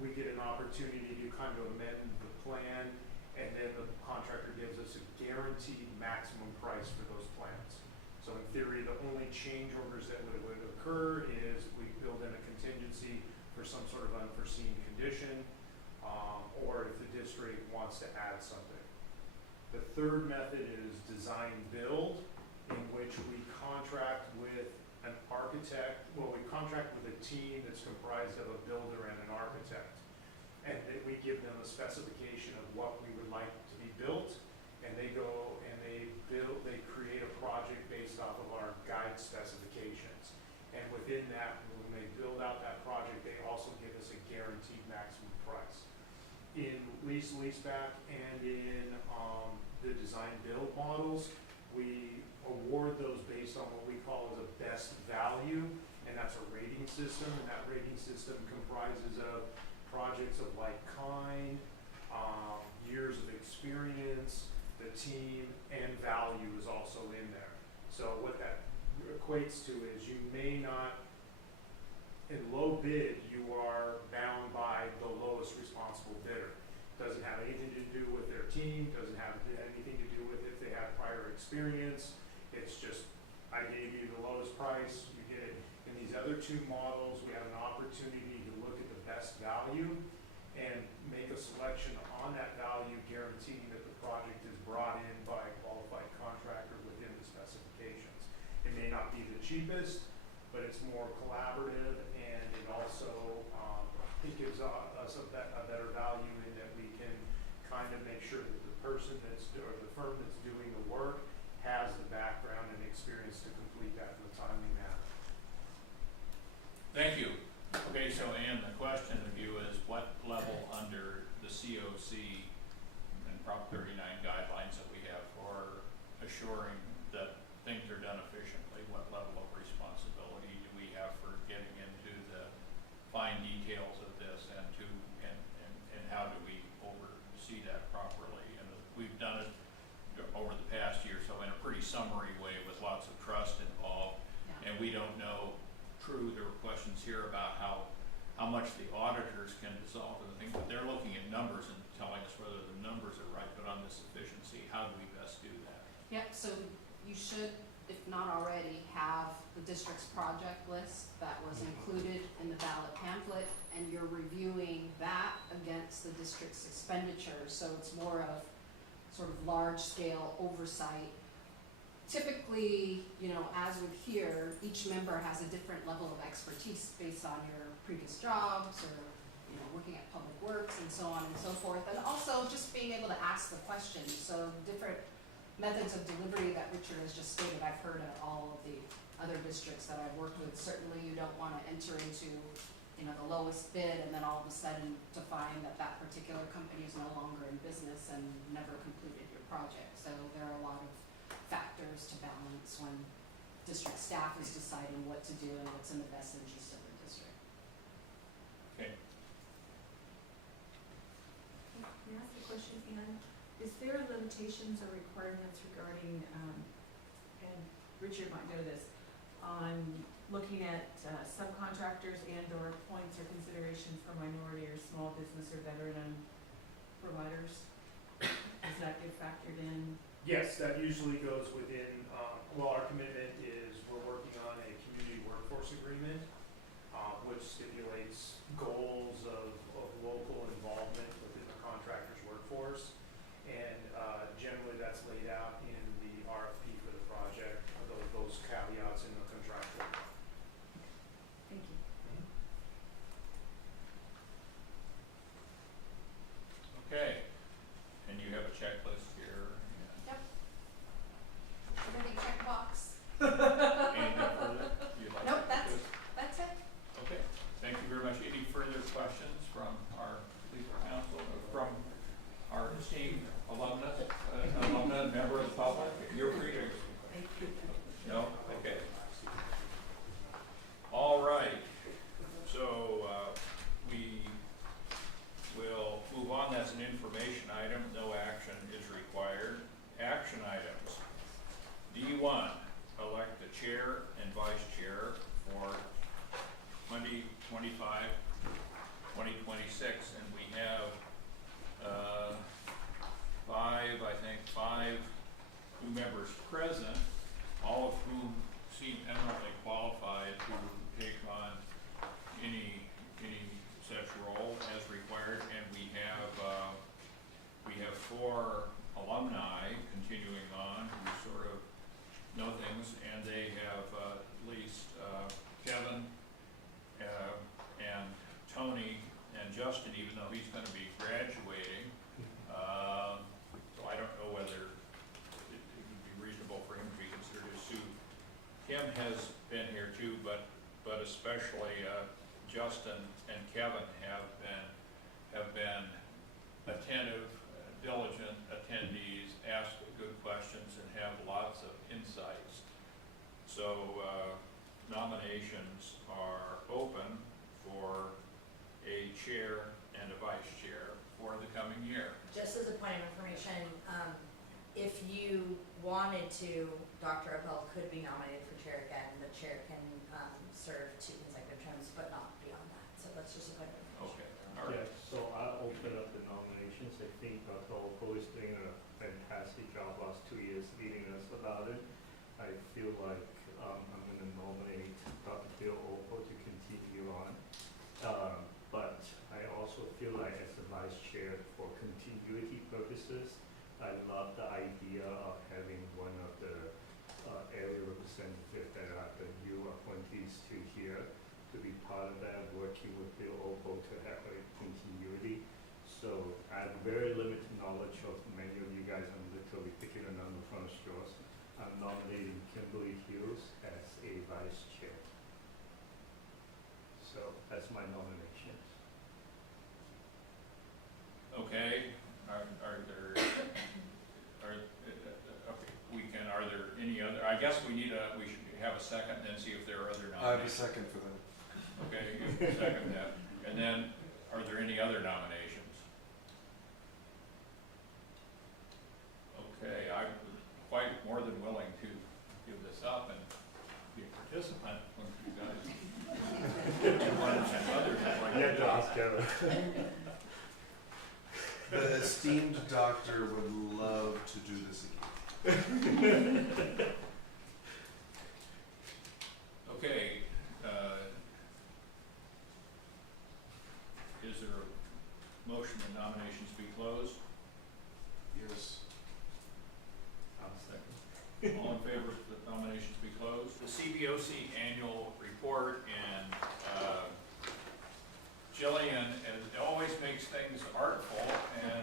we get an opportunity to kind of amend the plan, and then the contractor gives us a guaranteed maximum price for those plans. So in theory, the only change orders that would occur is we build in a contingency for some sort of unforeseen condition, or if the district wants to add something. The third method is design build, in which we contract with an architect. Well, we contract with a team that's comprised of a builder and an architect, and that we give them a specification of what we would like to be built, and they go and they create a project based off of our guide specifications. And within that, when they build out that project, they also give us a guaranteed maximum price. In leaseback and in the design build models, we award those based on what we call as a best value, and that's a rating system, and that rating system comprises of projects of like kind, years of experience, the team, and value is also in there. So what that equates to is you may not, in low bid, you are bound by the lowest responsible bidder. Doesn't have anything to do with their team, doesn't have anything to do with if they have prior experience. It's just, I gave you the lowest price, you get it. In these other 2 models, we have an opportunity to look at the best value and make a selection on that value, guaranteeing that the project is brought in by a qualified contractor within the specifications. It may not be the cheapest, but it's more collaborative, and it also it gives us a better value in that we can kind of make sure that the person or the firm that's doing the work has the background and experience to complete that in a timely manner. Thank you. Okay, so Ann, the question of you is what level under the COC and Prop 39 guidelines that we have for assuring that things are done efficiently, what level of responsibility do we have for getting into the fine details of this, and how do we oversee that properly? And we've done it over the past year, so in a pretty summary way with lots of trust involved, and we don't know. True, there were questions here about how much the auditors can dissolve the thing, but they're looking at numbers and telling us whether the numbers are right, but on this efficiency, how do we best do that? Yep, so you should, if not already, have the district's project list that was included in the ballot pamphlet, and you're reviewing that against the district's expenditures, so it's more of sort of large-scale oversight. Typically, as with here, each member has a different level of expertise based on your previous jobs or working at Public Works and so on and so forth. And also just being able to ask the questions. So different methods of delivery that Richard has just stated, I've heard at all of the other districts that I've worked with. Certainly you don't want to enter into, the lowest bid and then all of a sudden to find that that particular company is no longer in business and never completed your project. So there are a lot of factors to balance when district staff is deciding what to do and what's in the best interest of the district. Okay. May I ask a question, Ann? Is there limitations or requirements regarding, and Richard might know this, on looking at subcontractors and or points or considerations for minority or small business or veteran providers? Does that get factored in? Yes, that usually goes within, our commitment is we're working on a community workforce agreement, which stipulates goals of local involvement within the contractor's workforce. And generally that's laid out in the RFP for the project, those caveats in the contractual. Thank you. Okay, and you have a checklist here. Yep. Everything checkbox. Anything further you'd like Nope, to that's discuss? it. Okay, thank you very much. Any further questions from our legal counsel, or from our esteemed alumna and member of the public? You're free to. Thank you. No? Okay. All right. So, we will move on. That's an information item. No action is required. Action items. D1, elect the chair and vice chair for 2025, 2026. And we have five new members present, all of whom seem eminently qualified to take on any such role as required. And we have four alumni continuing on who sort of know things, and they have at least Kevin and Tony and Justin, even though he's going to be graduating. So I don't know whether it would be reasonable for him to be considered as Sue. Kim has been here too, but especially Justin and Kevin have been attentive, diligent attendees, ask good questions, and have lots of insights. So nominations are open for a chair and a vice chair for the coming year. Just as a point of information, if you wanted to, Dr. Appel could be nominated for chair again. The chair can serve 2 consecutive terms, but not beyond that. So that's just a point of information. Okay. All right. Yeah, so I'll open up the nominations. I think Dr. Oppo is doing a fantastic job last 2 years leading us about it. I feel like I'm going to nominate Dr. Bill Oppo to continue on. But I also feel like as the vice chair, for continuity purposes, I love the idea of having one of the area representatives that are the new appointees to here to be part of that, working with Bill Oppo to have a continuity. So I have very limited knowledge of many of you guys. I'm literally picking a number from straws. I'm nominating Kimberly Hughes as a vice chair. So that's my nomination. Okay. Are there any other? I guess we should have a second and then see if there are other nominations. I have a second for that. Okay, you can second that. And then, are there any other nominations? Okay, I'm quite more than willing to give this up and be a participant when you guys and others like Yeah, Josh, Kevin. The esteemed doctor would love to do this again. Okay, is there a motion that nominations be closed? Yes. I'll second. All in favor that nominations be closed? The CBOC annual report, and Jillian makes things artful and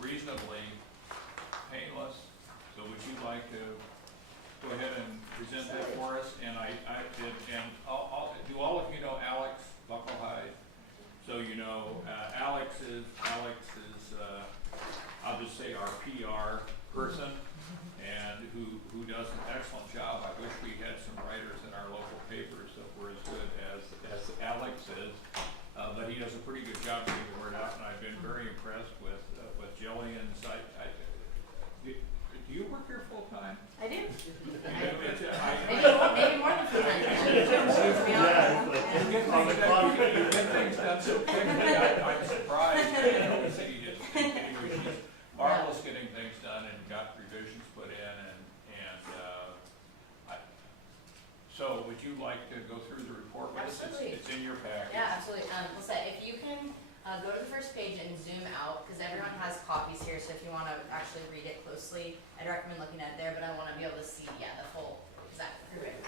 reasonably painless. So would you like to go ahead and present that for us? And do all of you know Alex Bucklehide? So you know, Alex is I'll just say our PR person, and who does an excellent job. I wish we had some writers in our local papers that were as good as Alex is, but he does a pretty good job getting the word out, and I've been very impressed with Jillian's. Do you work here full time? I do. Maybe more than full time. You get things done so quickly. I'm surprised. I don't say you just. Anyway, she's marvelous getting things done and got revisions put in, so would you like to go through the report with us? Absolutely. It's in your package. Yeah, absolutely. We'll say if you can go to the first page and zoom out, because everyone has copies here, so if you want to actually read it closely, I'd recommend looking at it there, but I want to be able to see, the full exact rubric.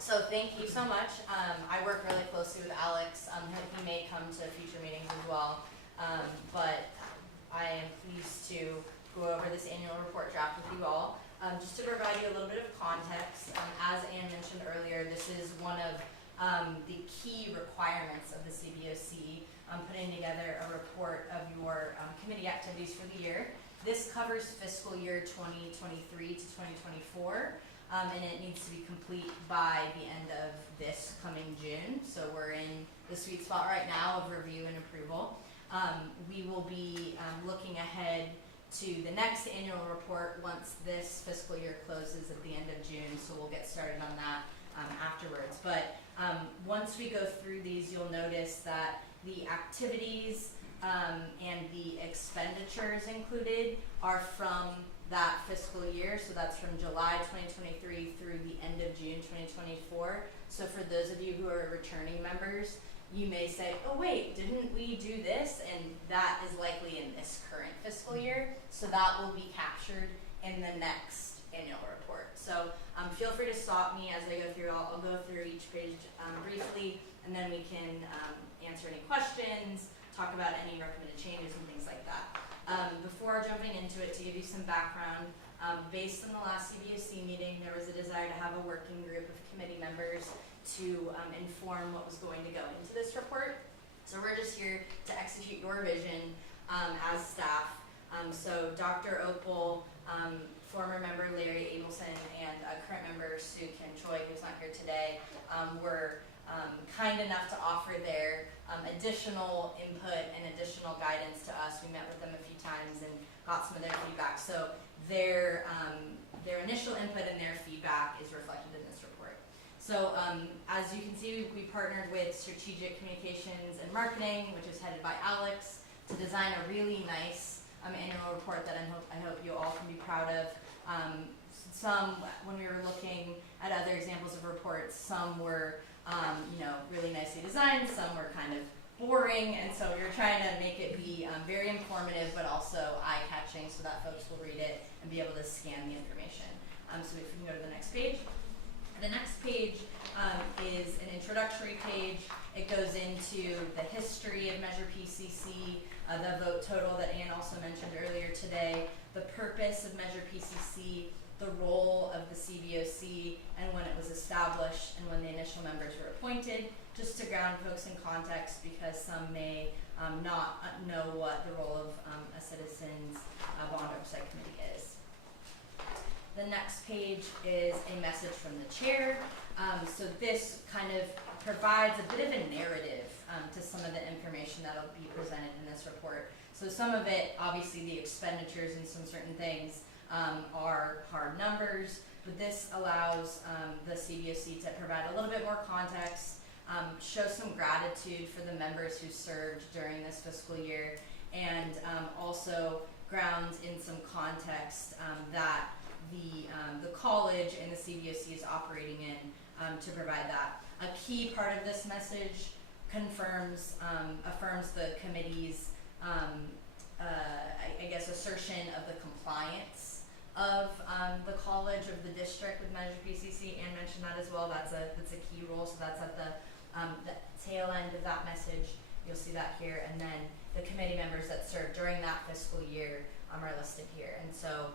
So thank you so much. I work really closely with Alex. He may come to future meetings as well, but I am pleased to go over this annual report draft with you all. Just to provide you a little bit of context, as Ann mentioned earlier, this is one of the key requirements of the CBOC, putting together a report of your committee activities for the year. This covers fiscal year 2023 to 2024, and it needs to be complete by the end of this coming June. So we're in the sweet spot right now of review and approval. We will be looking ahead to the next annual report once this fiscal year closes at the end of June, so we'll get started on that afterwards. But once we go through these, you'll notice that the activities and the expenditures included are from that fiscal year, so that's from July 2023 through the end of June 2024. So for those of you who are returning members, you may say, oh wait, didn't we do this? And that is likely in this current fiscal year. So that will be captured in the next annual report. So feel free to stop me as I go through. I'll go through each page briefly, and then we can answer any questions, talk about any recommended changes and things like that. Before jumping into it, to give you some background, based on the last CBOC meeting, there was a desire to have a working group of committee members to inform what was going to go into this report. So we're just here to execute your vision as staff. So Dr. Opal, former member Larry Abelson, and current member Sue Kim Choi, who's not here today, were kind enough to offer their additional input and additional guidance to us. We met with them a few times and got some of their feedback. So their initial input and their feedback is reflected in this report. So as you can see, we partnered with Strategic Communications and Marketing, which is headed by Alex, to design a really nice annual report that I hope you all can be proud of. Some, when we were looking at other examples of reports, some were really nicely designed, some were kind of boring, and so we were trying to make it be very informative but also eye-catching so that folks will read it and be able to scan the information. So if we can go to the next page. The next page is an introductory page. It goes into the history of Measure PCC, the vote total that Ann also mentioned earlier today, the purpose of Measure PCC, the role of the CBOC, and when it was established and when the initial members were appointed, just to ground folks in context because some may not know what the role of a Citizens Bond Oversight Committee is. The next page is a message from the chair. So this kind of provides a bit of a narrative to some of the information that will be presented in this report. So some of it, obviously the expenditures and some certain things are hard numbers, but this allows the CBOC to provide a little bit more context, show some gratitude for the members who served during this fiscal year, and also ground in some context that the college and the CBOC is operating in to provide that. A key part of this message affirms the committee's, assertion of the compliance of the college, of the district with Measure PCC. Ann mentioned that as well. That's a key role. So that's at the tail end of that message, you'll see that here, and then the committee members that served during that fiscal year are listed here. And so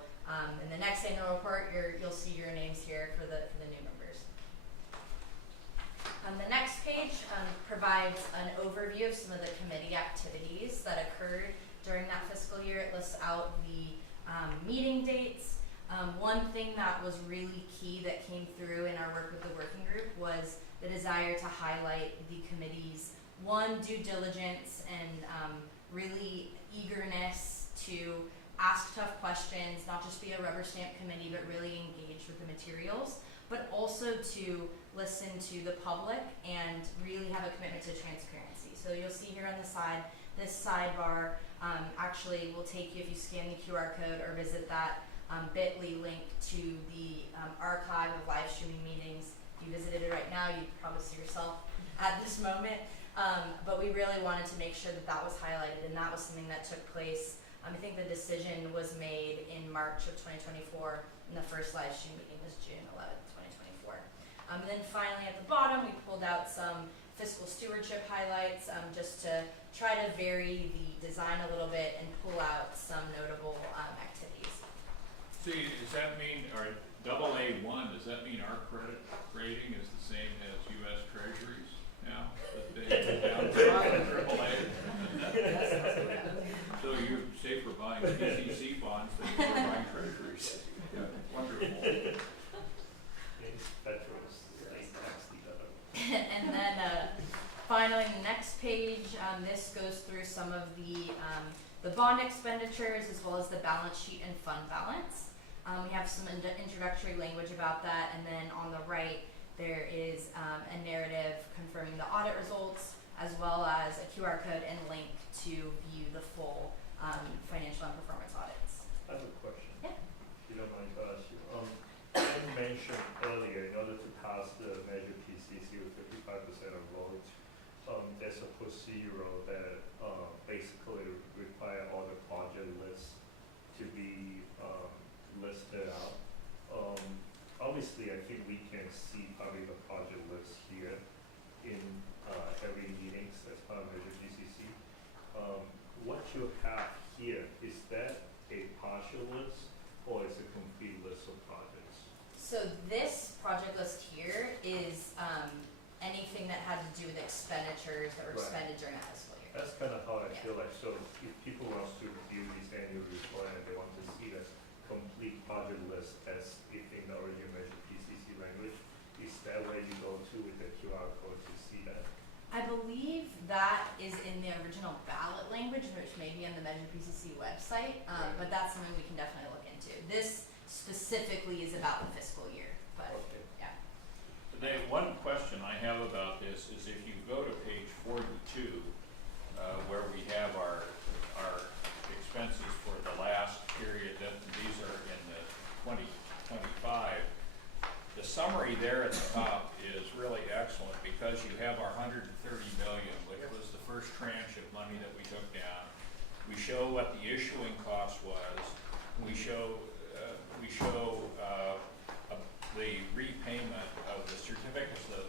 in the next annual report, you'll see your names here for the new members. The next page provides an overview of some of the committee activities that occurred during that fiscal year. It lists out the meeting dates. One thing that was really key that came through in our work with the working group was the desire to highlight the committee's due diligence and really eagerness to ask tough questions, not just be a rubber stamp committee, but really engage with the materials, but also to listen to the public and really have a commitment to transparency. So you'll see here on the side, this sidebar actually will take you, if you scan the QR code or visit that bit.ly link, to the archive of live streaming meetings. If you visited it right now, you'd probably see yourself at this moment. But we really wanted to make sure that that was highlighted, and that was something that took place. I think the decision was made in March of 2024, and the first live stream meeting was June 11th, 2024. And then finally at the bottom, we pulled out some fiscal stewardship highlights just to try to vary the design a little bit and pull out some notable activities. See, does that mean, or AA1, does that mean our credit rating is the same as U.S. Treasuries now? That they go down to AAA? So you're safer buying PCC bonds than you're buying treasuries. Yeah, wonderful. And then finally, the next page, this goes through some of the bond expenditures as well as the balance sheet and fund balance. We have some introductory language about that, and then on the right there is a narrative confirming the audit results, as well as a QR code and link to view the full financial and performance audits. I have a question. Yeah. If you don't mind to ask you. You mentioned earlier, in order to pass the measure PCC with 55% of votes, there's a procedural that basically require all the project lists to be listed out. Obviously, I think we can see probably the project list here in every meetings as part of measure PCC. What you have here, is that a partial list or is it a complete list of projects? So this project list here is anything that had to do with expenditures that were expended during that fiscal year. That's kind of how I feel like. So if people want to review this annual report and they want to see the complete project list as if in the original measure PCC language, is that where you go to with the QR code to see that? I believe that is in the original ballot language, which may be on the Measure PCC website, but that's something we can definitely look into. This specifically is about the fiscal year, but yeah. Today, one question I have about this is if you go to page 42, where we have our expenses for the last period, that these are in the 2025. The summary there at the top is really excellent because you have our $130 million, which was the first tranche of money that we took down. We show what the issuing cost was. We show the repayment of the certificates of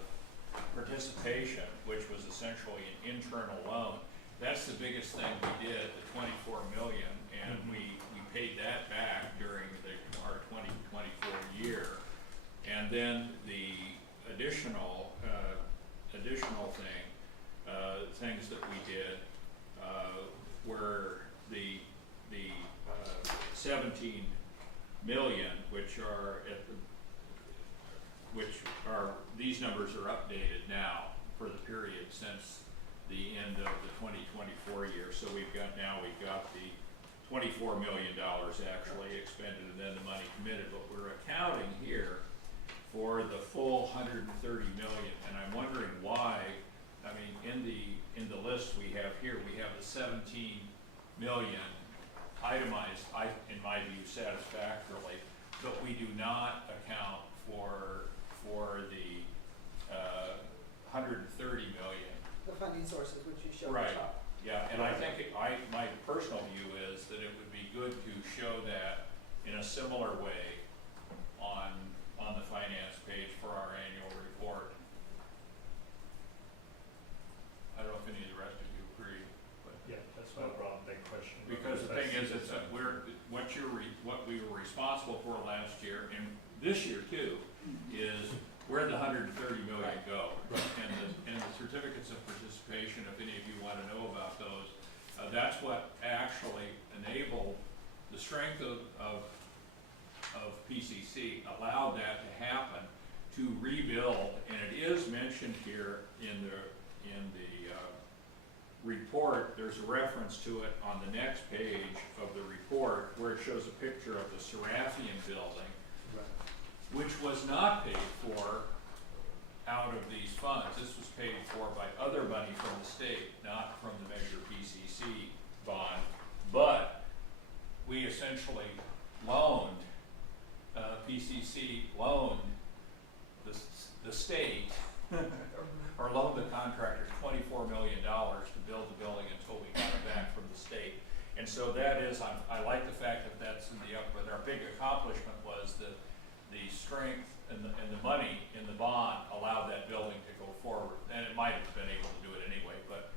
participation, which was essentially an internal loan. That's the biggest thing we did, the $24 million, and we paid that back during our 2024 year. And then the additional things that we did were the 17 million, which are these numbers are updated now for the period since the end of the 2024 year. So we've got the $24 million actually expended and then the money committed, but we're accounting here for the full 130 million, and I'm wondering why. I mean, in the list we have here, we have the 17 million itemized, in my view, satisfactorily, but we do not account for the 130 million. The funding sources, which you showed Right. at the top. Yeah, and I think my personal view is that it would be good to show that in a similar way on the finance page for our annual report. this year too, is where'd the $130 million go? And the certificates of participation, if any of you want to know about those, that's what actually enabled the strength of PCC, allowed that to happen, to rebuild, and it is mentioned here in the report. There's a reference to it on the next page of the report where it shows a picture of the Serafian building, which was not paid for out of these funds. This was paid for by other money from the state, not from the Measure PCC bond, but we essentially loaned, PCC loaned the state, or loaned the contractors $24 million to build the building until we got it back from the state. And so that is, I like the fact that that's in the up, but our big accomplishment was the strength and the money in the bond allowed that building to go forward. And it might have been able to do it anyway, but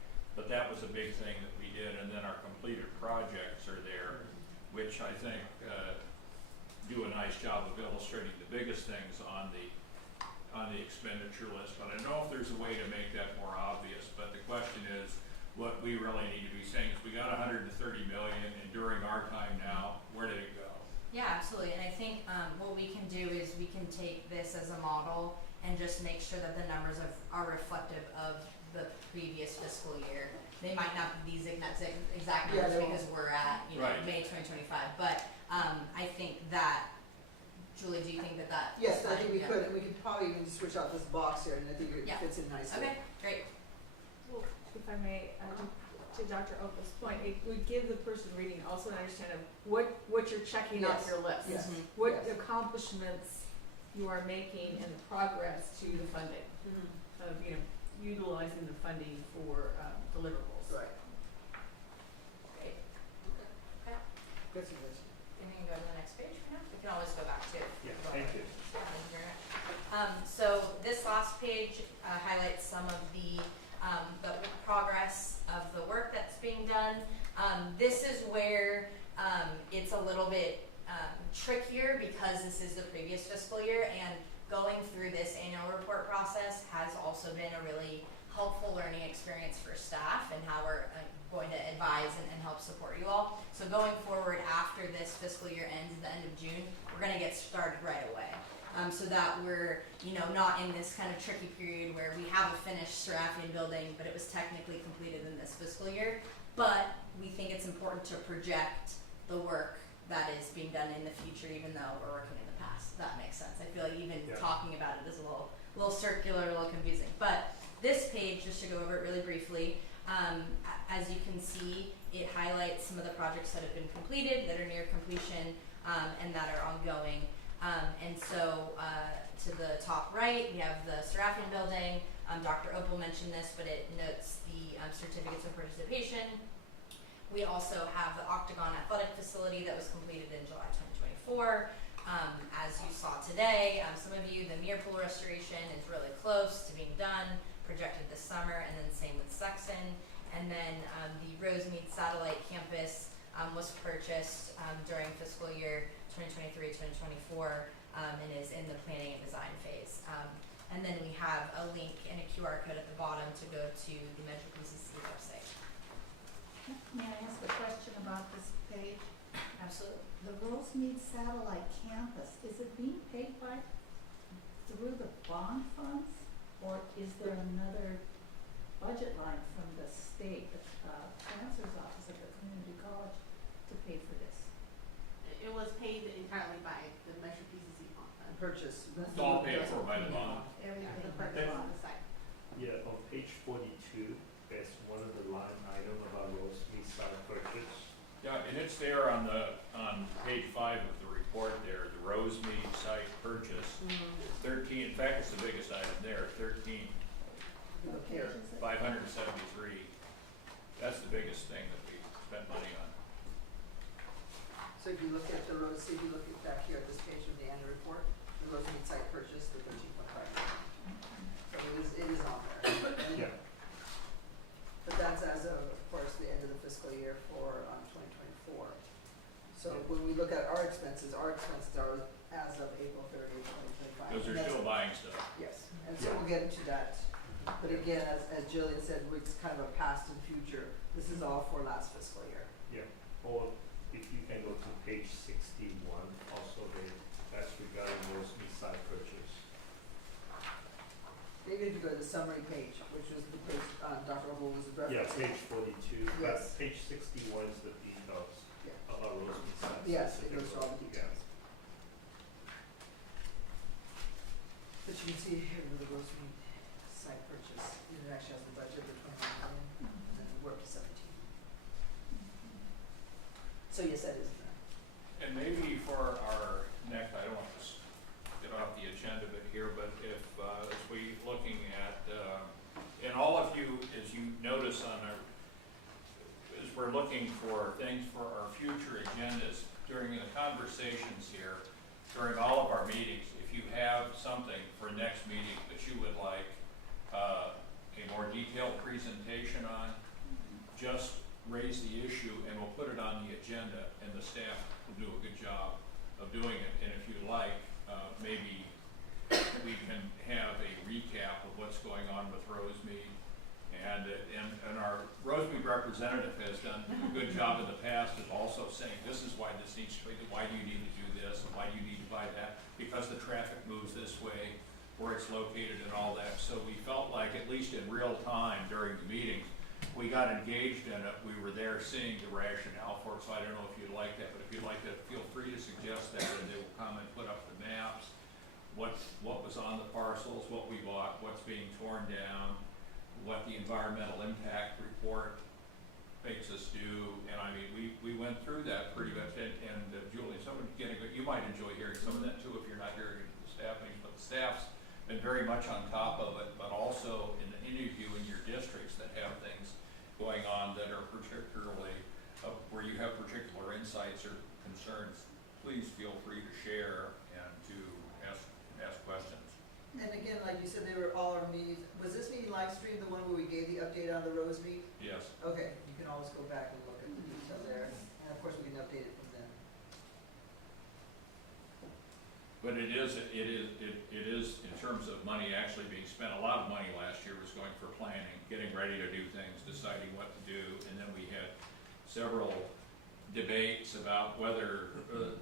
that was a big thing that we did. And then our completed projects are there, which I think do a nice job of illustrating the biggest things on the expenditure list. But I don't know if there's a way to make that more obvious. But the question is, what we really need to be saying is we got $130 million, and during our time now, where did it go? Yeah, absolutely. And I think what we can do is we can take this as a model and just make sure that the numbers are reflective of the previous fiscal year. They might not be these exact numbers because we're at May 2025. But I think that, Julie, do you think that Yes, I think we could, and we could probably even switch out this box here, and I think it fits in nicely. Okay, great. Well, if I may, to Dr. Opal's point, it would give the person reading also an understanding of what you're checking off your list. Yes. What accomplishments you are making and the progress to the funding, of, utilizing the funding for deliverables. Right. Great. Okay. Good suggestion. And we can go to the next page for now. We can always go back to. Yeah, thank you. Yeah, thank you very much. So this last page highlights some of the progress of the work that's being done. This is where it's a little bit trickier because this is the previous fiscal year, and going through this annual report process has also been a really helpful learning experience for staff and how we're going to advise and help support you all. So going forward after this fiscal year ends at the end of June, we're going to get started right away. So that we're, not in this kind of tricky period where we have a finished Serafian building, but it was technically completed in this fiscal year. But we think it's important to project the work that is being done in the future, even though we're working in the past. That makes sense. I feel like even talking about it is a little circular, a little confusing. But this page, just to go over it really briefly, as you can see, it highlights some of the projects that have been completed, that are near completion, and that are ongoing. And so to the top right, we have the Serafian building. Dr. Opal mentioned this, but it notes the certificates of participation. We also have the Octagon Athletic Facility that was completed in July 2024. As you saw today, some of you, the Mere Pool restoration is really close to being done, projected this summer, and then same with Sexton. And then the Rosemead Satellite Campus was purchased during fiscal year 2023-2024 and is in the planning and design phase. And then we have a link and a QR code at the bottom to go to the Measure PCC website. May I ask a question about this page? Absolutely. The Rosemead Satellite Campus, is it being paid through the bond funds? Or is there another budget line from the state, the chancellor's office at the community college to pay for this? It was paid entirely by the Measure PCC fund. Purchase. It's all paid for by the bond. Everything Okay. purchased on the site. Yeah, on page 42, there's one of the line item about Rosemead site purchase. Yeah, and it's there on page 5 of the report there, the Rosemead site purchase. 13, in fact, it's the biggest item there, 13, Look here. 573. That's the biggest thing that we spent money on. So if you look at back here at this page of the annual report, the Rosemead site purchase, the 13.5 million. So it is on there. Yeah. But that's as of course, the end of the fiscal year for 2024. So when we look at our expenses are as of April 30th, design stuff. Yes, and so we'll get into that. But again, as Jillian said, it's kind of a past and future. This is all for last fiscal year. Yeah, or if you can go to page 61, also that's regarding those side purchase. Maybe if you go to the summary page, which was the page Dr. Hall was referencing. Yeah, page 42, but Yes. page 61 is the details Yeah. about Rosemead side. Yes, it goes specific to all the roads, details. But you can see here with the Rosemead site purchase, it actually has the budget for 29 million, and then the work is 17. So yes, that is that. And maybe for our next, I don't want to get off the agenda bit here, but if, as we looking at, and all of you, as you notice on our, as we're looking for things for our future agendas during the conversations here, during all of our meetings, if you have something for next meeting that you would like a more detailed presentation on, just raise the issue and we'll put it on the agenda and the staff will do a good job of doing it. And if you like, maybe we can have a recap of what's going on with Rosemead. And our Rosemead representative has done a good job in the past of also saying, this is why this needs to be, why do you need to do this, and why do you need to buy that, because the traffic moves this way, where it's located and all that. So we felt like, at least in real time during the meetings, we got engaged in it, we were there seeing the rationale for it, so I don't know if you'd like that, but if you'd like to, feel free to suggest that, and they will come and put up the maps, what was on the parcels, what we bought, what's being torn down, what the environmental impact report makes us do, and I mean, we went through that pretty much, and Julie, you might enjoy hearing some of that too if you're not hearing the staff meetings, but the staff's been very much on top of it, but also in interviewing your districts that have things going on that are particularly, where you have particular insights or concerns, please feel free to share and to ask questions. And again, like you said, they were all our meetings. Was this meeting live streamed, the one where we gave the update on the Rosemead? Yes. Okay, you can always go back and look at the detail there, and of course we can update it from then. But it is in terms of money actually being spent, a lot of money last year was going for planning, getting ready to do things, deciding what to do, and then we had several debates about whether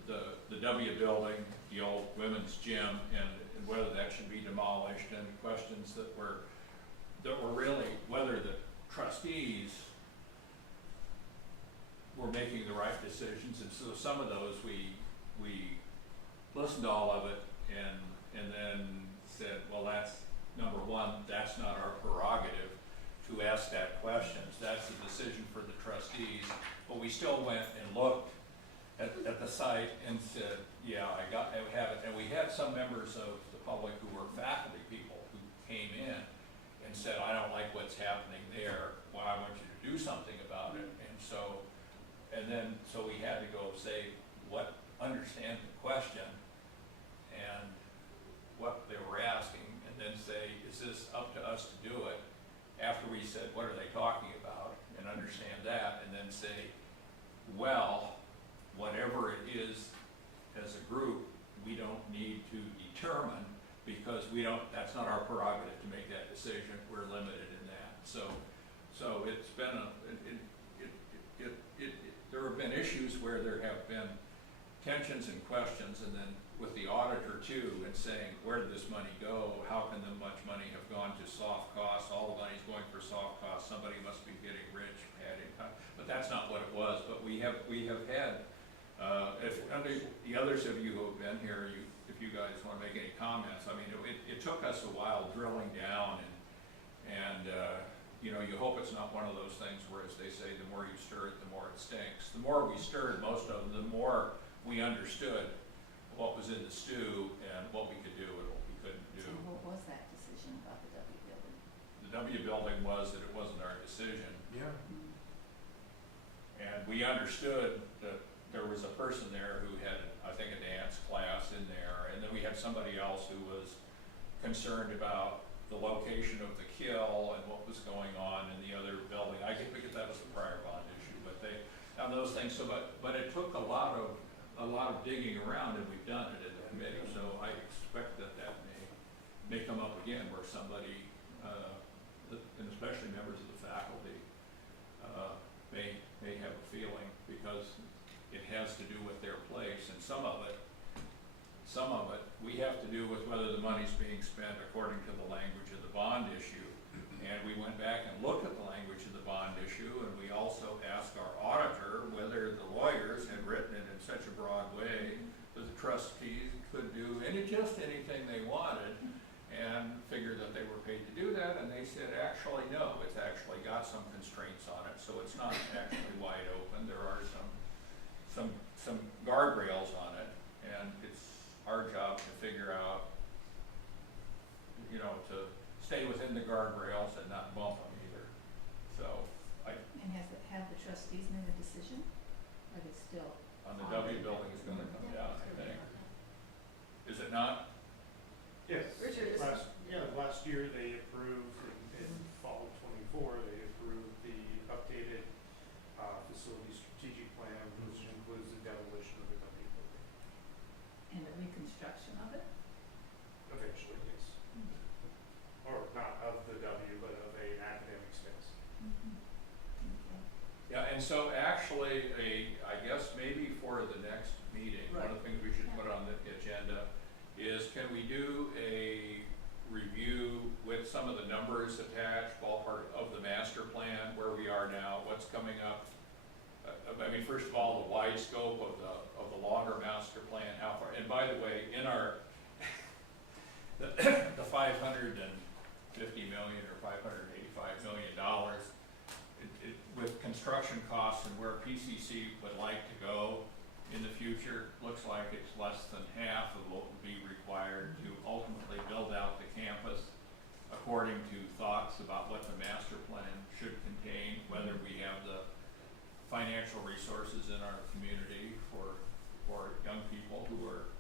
the W building, the old women's gym, and whether that should be demolished, and questions that were really whether the trustees were making the right decisions. And so some of those we listened to all of it and then said, well, that's number one, that's not our prerogative to ask that questions. That's a decision for the trustees. But we still went and looked at the site and said, yeah, I have it. And we had some members of the public who were faculty people who came in and said, I don't like what's happening there. Well, I want you to do something about it. And so we had to go say, understand the question and what they were asking, and then say, is this up to us to do it? After we said, what are they talking about? And understand that, and then say, well, whatever it is as a group, we don't need to determine, because that's not our prerogative to make that decision. We're limited in that. So it's been there have been issues where there have been tensions and questions, and then with the auditor too, and saying, where did this money go? How can much money have gone to soft costs? All the money's going for soft costs. Somebody must be getting rich, but that's not what it was. But we have had, if under the others of you who have been here, if you guys want to make any comments, I mean, it took us a while drilling down, and you hope it's not one of those things where, as they say, the more you stir it, the more it stinks. The more we stirred most of them, the more we understood what was in the stew and what we could do and what we couldn't do. So what was that decision about the W building? The W building was that it wasn't our decision. Yeah. And we understood that there was a person there who had, I think, a dance class in there, and then we had somebody else who was concerned about the location of the kill and what was going on in the other building. I think that was the prior bond issue, but on those things. So, but it took a lot of digging around, and we've done it in the committee. So I expect that may come up again where somebody, and especially members of the faculty, may have a feeling, because it has to do with their place, and some of it we have to do with whether the money's being spent according to the language of the bond issue. And we went back and looked at the language of the bond issue, and we also asked our auditor whether the lawyers had written it in such a broad way that the trustees could do just anything they wanted, and figured that they were paid to do that, and they said, actually, no, it's actually got some constraints on it, so it's not actually wide open. There are some guardrails on it, and it's our job to figure out, to stay within the guardrails and not bump them either. So, And have the trustees made a decision? Are they still? on the W building is gonna come down, I think. Is it not? Yes. Richard, is- Last year they approved, in fall of '24, they approved the updated facility strategic plan, which includes the demolition of the W building. And the reconstruction of it? Eventually, yes. Or not of the W, but of a academic space. Okay. Yeah, and so actually, I guess maybe for the next meeting, one of the things we should put on the agenda is, can we do a review with some of the numbers attached, ballpark of the master plan, where we are now, what's coming up? I mean, first of all, the wide scope of the longer master plan, how far, and by the way, in our, the $550 million or $585 million, with construction costs and where PCC would like to go in the future, looks like it's less than half of what would be required to ultimately build out the campus according to thoughts about what the master plan should contain, whether we have the financial resources in our community for young people who are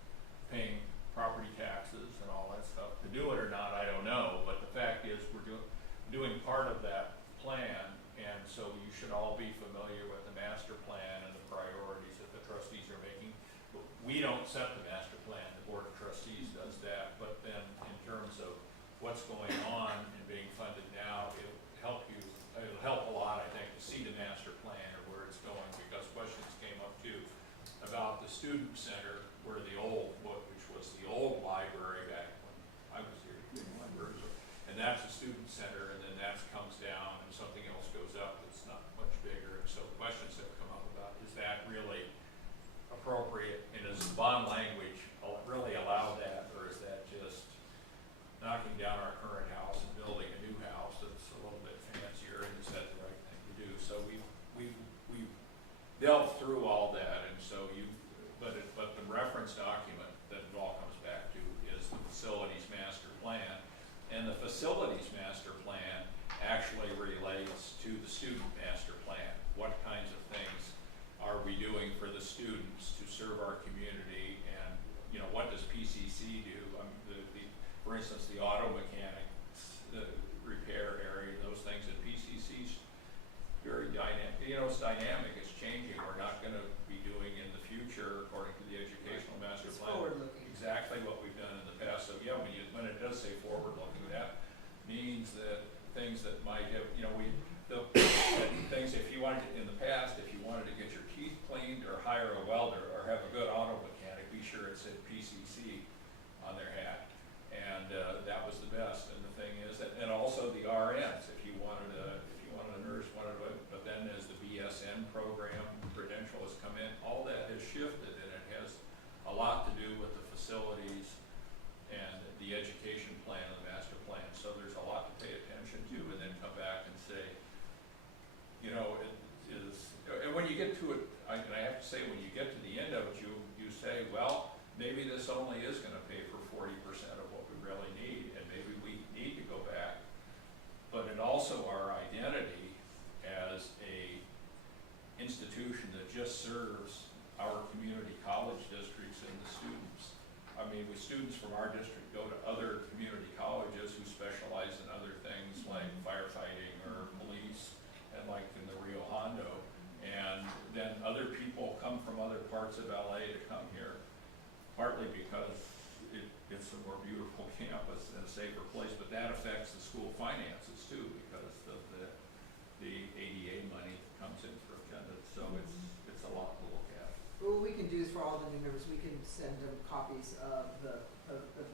paying property taxes and all that stuff to do it or not, I don't know, but the fact is we're doing part of that plan, and so you should all be familiar with the master plan and the priorities that the trustees are making. We don't set the master plan, the board of trustees does that, but then in terms of what's going on and being funded now, it'll help a lot, I think, to see the master plan or where it's going, because questions came up too about the student center, where the old, which was the old library back when I was here, and that's a student center, and then that comes down and something else goes up that's not much bigger, and so questions have come up about, is that really appropriate, and does the bond language really allow that, or is that just knocking down our current house and building a new house that's a little bit fancier, and is that the right thing to do? So we've delved through all that, and so but the reference document that it all comes back to is the facilities master plan, and the facilities master plan actually relates to the student master plan. What kinds of things are we doing for the students to serve our community, and what does PCC do? For instance, the auto mechanics, the repair area, those things at PCC's very dynamic. It's dynamic, it's changing. We're not going to be doing in the future, according to the educational master It's plan, forward-looking. exactly what we've done in the past. So yeah, when it does say forward-looking, that means that things that might have, things, if you wanted to, in the past, if you wanted to get your teeth cleaned or hire a welder or have a good auto mechanic, be sure it said PCC on their hat, and that was the best. And the thing is that, and also the RNs, if you wanted a nurse, but then as the BSN program credential has come in, all that has shifted, and it has a lot to do with the facilities and the education plan and the master plan. So there's a lot to pay attention to, and then come back and say, it is, and when you get to it, and I have to say, when you get to the end of it, you say, well, maybe this only is gonna pay for 40% of what we really need, and maybe we need to go back. But it also, our identity as a institution that just serves our community college districts and the students. I mean, with students from our district go to other community colleges who specialize in other things like firefighting or police, and like in the Rio Hondo, and then other people come from other parts of LA to come here, partly because it's a more beautiful campus and a safer place, but that affects the school finances too, because of the ADA money comes in for attendance, so it's a lot to look at. What we can do is for all the new members, we can send them copies of the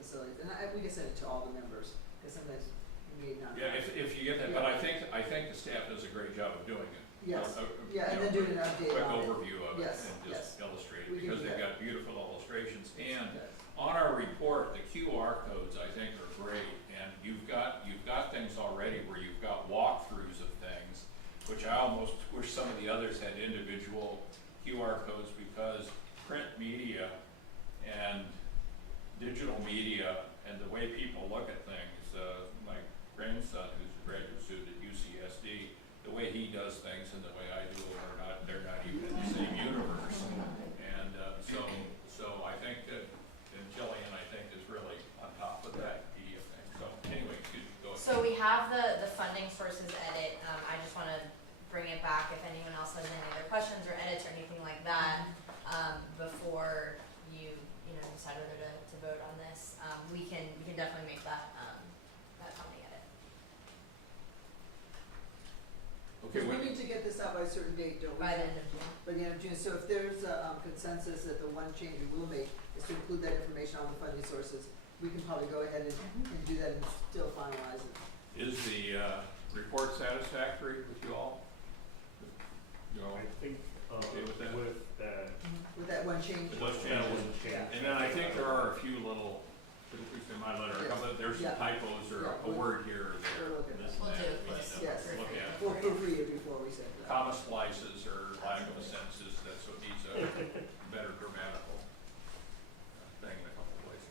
facilities, and we can send it to all the members, because sometimes you may not. Yeah, if you get that, but I think the staff does a great job of doing it. Yes, You and know, then doing an update quick on it. overview of it Yes, and just illustrate it, We can because do they've that. got beautiful illustrations. And Yes. on our report, the QR codes, I think, are great, and you've got things already where you've got walkthroughs of things, which I almost wish some of the others had individual QR codes, because print media and digital media and the way people look at things, my grandson, who's a graduate student at UCSD, the way he does things and the way I do it they're not even in the same universe. And so I think that, and Jillian, I think, is really on top of that media thing. So anyway, go ahead. So we have the funding sources edit. I just want to bring it back if anyone else has any other questions or edits or anything like that, before you decide whether to vote on this. We can definitely make that funding edit. Okay, We need to get this out by a certain date, don't we? By the end of June. By the end of June, so if there's a consensus that the one change we will make is to include that information on the funding sources, we can probably go ahead and do that and still finalize it. Is the report satisfactory with you all? You all I think, okay with that? with that, With that one change? With those that changes? was a change. And then I think there are a few little, at least in my letter, a couple of, there's some Yeah. typos or Yeah. a word here or there. We'll look at This that. and We'll that do it we need close. to Yes. look at. We'll proofread it before we send it out. Comma splices or lack of a sentences, that's what needs a better grammatical thing in a couple places.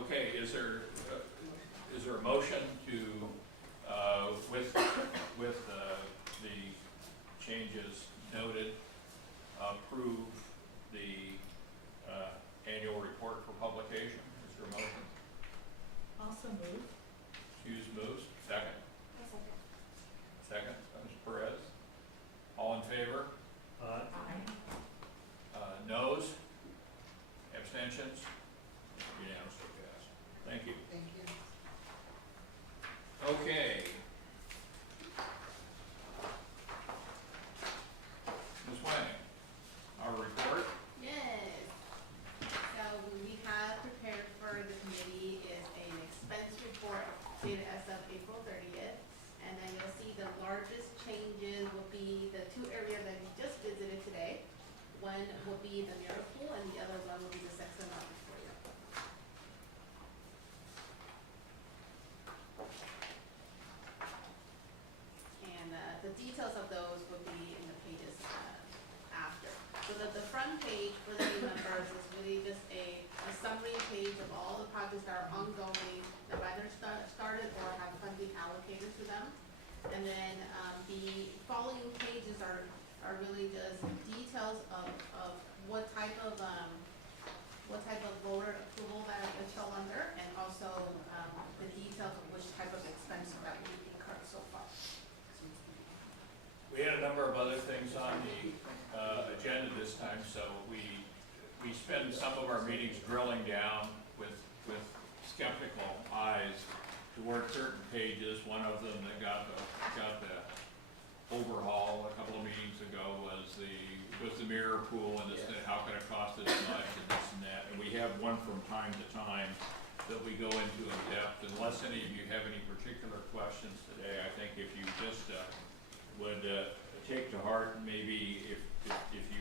Okay, is there a motion to, with the changes noted, approve the annual report for publication? Is there a motion? Also moved. Hughes moves, second. Second, Ms. Perez. All in favor? Noes? Abstentions? Unanimously passed. Thank you. Thank you. Okay. Ms. Wang, our report. Yes. So we have prepared for the committee is an expense report dated as of April 30th. And then you'll see the largest changes will be the two areas that we just visited today. One will be the mirror pool and the other one will be the sex and auditorium. And the details of those will be in the pages after. So the front page for the new members is really just a summary page of all the projects that are ongoing, that either started or have funding allocated to them. And then the following pages are really just details of what type of voter approval that it fell under, and also the details of which type of expense that we incurred so far. We had a number of other things on the agenda this time, so we spend some of our meetings drilling down with skeptical eyes toward certain pages. One of them that got the overhaul a couple of meetings ago was the mirror pool, and this, how can it cost this much and this and that. And we have one from time to time that we go into in depth. Unless any of you have any particular questions today, I think if you just would take to heart, and maybe if you